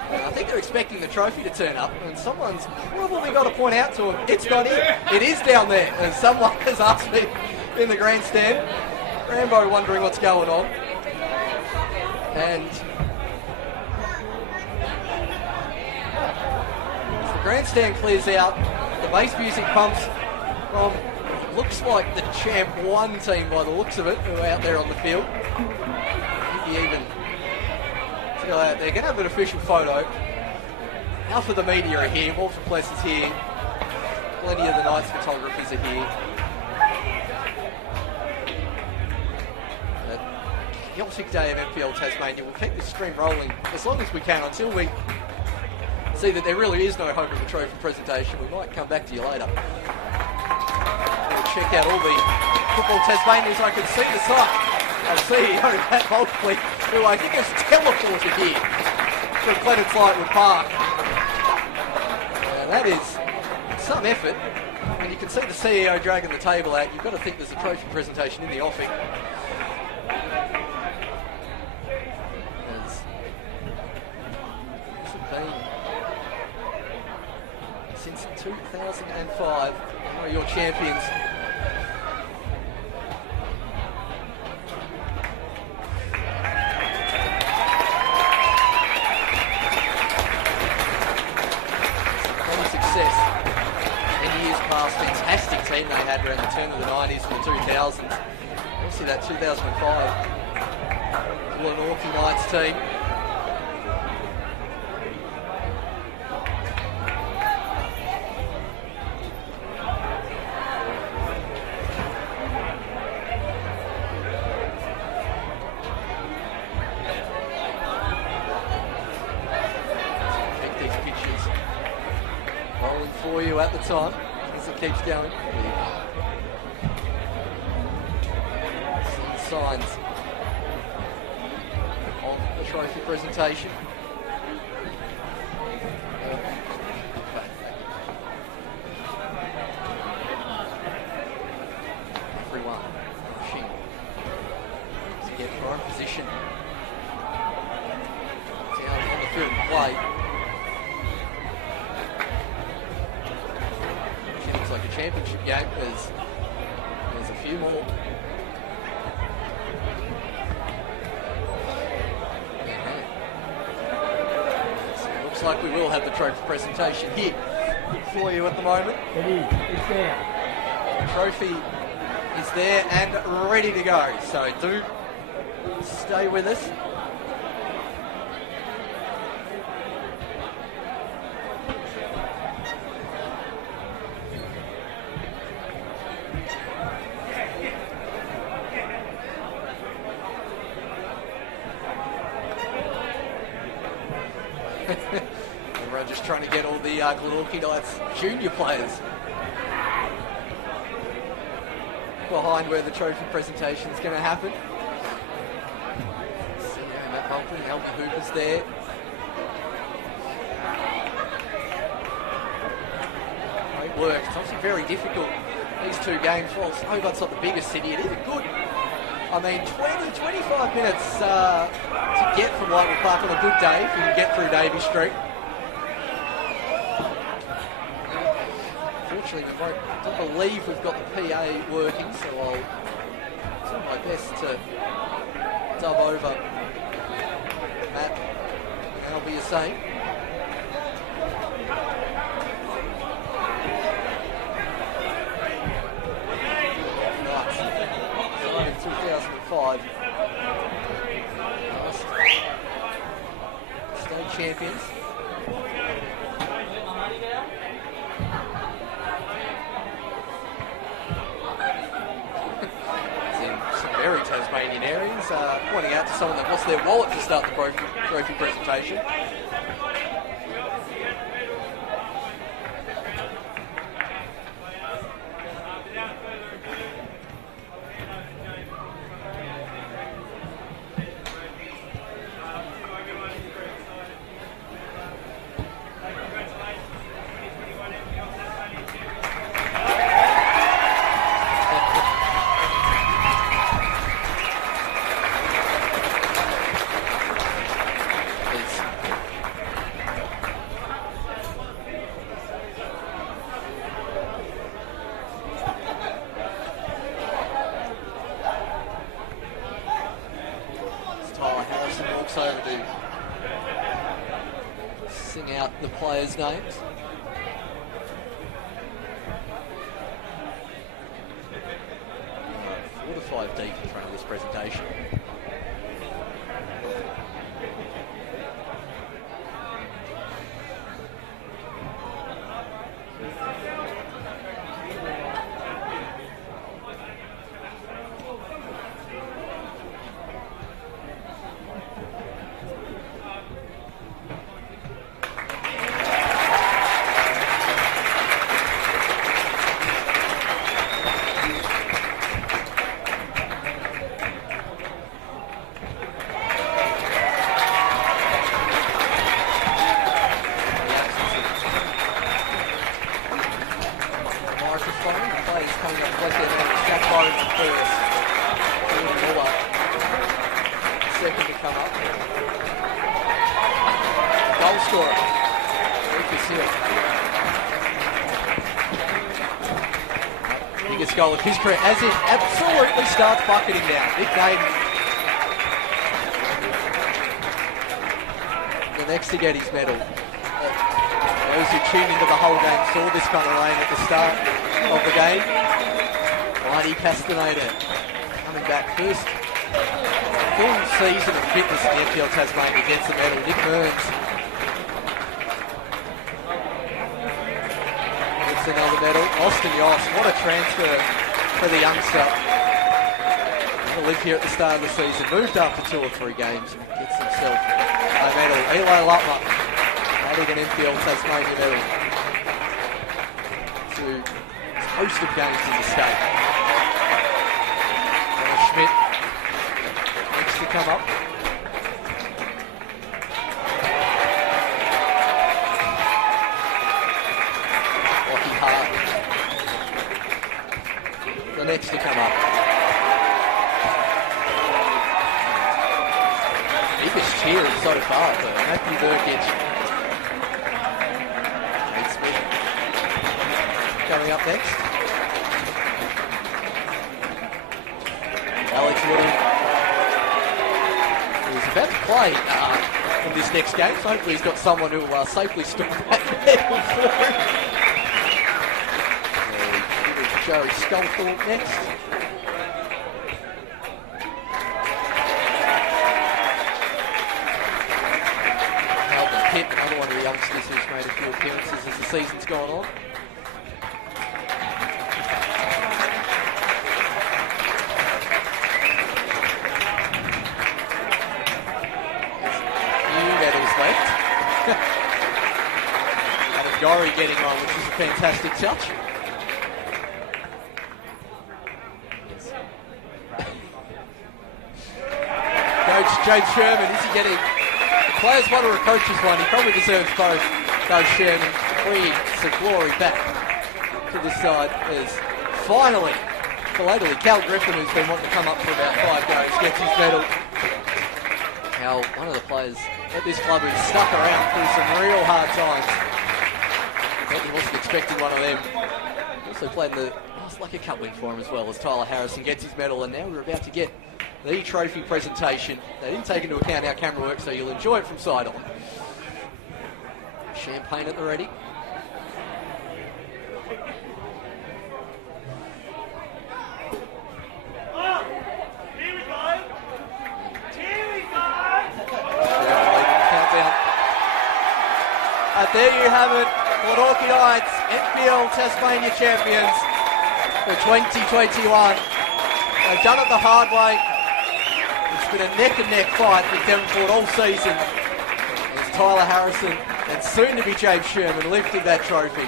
I think they're expecting the trophy to turn up, and someone's probably got to point out to them, it's not here. It is down there, as someone has asked me in the grandstand. Rambo wondering what's going on. And as the grandstand clears out, the bass music pumps from, looks like the Champ 1 team by the looks of it, who are out there on the field. Maybe even, they're going to have an official photo. Half of the media are here, Walter Pless is here, plenty of the Knights photographers are here. Chaotic day of NPL Tasmania. We'll keep this stream rolling as long as we can until we see that there really is no hope of a trophy presentation. We might come back to you later. We'll check out all the Football Tasmanians. I can see the site. Our CEO, Pat Holtley, who I think has teleported here from Glenorchy Lightwood Park. That is some effort. And you can see the CEO dragging the table out. You've got to think there's a trophy presentation in the offing. Since 2005, are your champions. Any success in years past, fantastic team they had around the turn of the 90s and the 2000s. Obviously that 2005 Glenorchy Knights team. For you at the time. You can as it keeps going. Some signs of the trophy presentation. Everyone rushing to get prime position down on the field of play. Looks like a championship game. There's a few more. So it looks like we will have the trophy presentation here for you at the moment. It's there. The trophy is there and ready to go. So do stay with us. Everyone just trying to get all the Glenorchy Knights junior players behind where the trophy presentation is going to happen. See Matt Humphrey and Albie Hooper's there. Great work. It's obviously very difficult, these two games. Well, Hobart's not the biggest city. It is a good, I mean, 20-25 minutes to get from Whitewood Park on a good day if you can get through Davey Street. Unfortunately, I don't believe we've got the PA working, so I'll do my best to dub over Matt and Albie is saying. In 2005, state champions. Some very Tasmanian areas, pointing out to someone that lost their wallet to start the trophy presentation. Over to sing out the players' names. 4 to 5 deep in front of this presentation. Second to come up. Goal scorer, Lucas Hill. Biggest goal of his career as it absolutely starts bucketing now. Nick Naden. The next to get his medal. Those who tuned into the whole game saw this kind of rain at the start of the game. Mighty Castaneda coming back first. Full season of fitness in NPL Tasmania gets the medal. Nick Burns gets another medal. Austin Yoss, what a transfer for the youngster. To live here at the start of the season. Moved up for 2 or 3 games and gets himself a medal. Eli Lutler adding an NPL Tasmania medal to host of games in the state. Schmidt next to come up. Lockie Hart. The next to come up. Biggest cheer so far for Matthew Burkich. Nate Smith coming up next. Alex Woody, who's about to play in this next game, so hopefully he's got someone who will safely stop that medal for him. Joey Sculthorpe next. Melbourne Pitt, another one of the youngsters who's made a few appearances as the season's gone on. Gori getting on, which is a fantastic touch. Coach James Sherman, is he getting... The players one or a coach's one, he probably deserves both. Coach Sherman brings the glory back to this side as finally, belatedly, Cal Griffin, who's been wanting to come up for about 5 games, gets his medal. Cal, one of the players at this club who's stuck around through some real hard times. He wasn't expecting one of them. Also played in the Lucky Cup win for him as well as Tyler Harrison gets his medal, and now we're about to get the trophy presentation. They didn't take into account our camera work, so you'll enjoy it from side on. Champagne at the ready. Countdown. And there you have it. Glenorchy Knights, NPL Tasmania champions for 2021. They've done it the hard way. It's been a neck-and-neck fight with Devonport all season as Tyler Harrison and soon-to-be James Sherman lifted that trophy.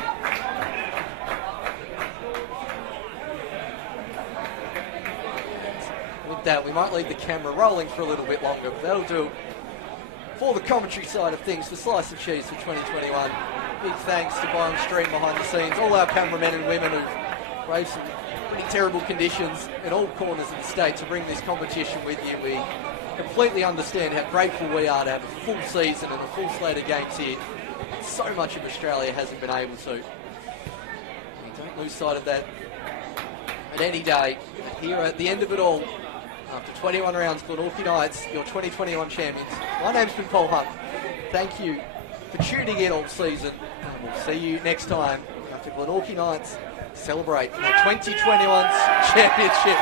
With that, we might leave the camera rolling for a little bit longer, but that'll do for the commentary side of things for Slice of Cheese for 2021. Big thanks to Byron Stream behind the scenes, all our cameramen and women who've braved some pretty terrible conditions in all corners of the state to bring this competition with you. We completely understand how grateful we are to have a full season and a full slate of games here. So much of Australia hasn't been able to. We don't lose sight of that at any day. But here at the end of it all, after 21 rounds, Glenorchy Knights, your 2021 champions. My name's been Paul Hunt. Thank you for tuning in all season, and we'll see you next time after Glenorchy Knights celebrate their 2021 championship.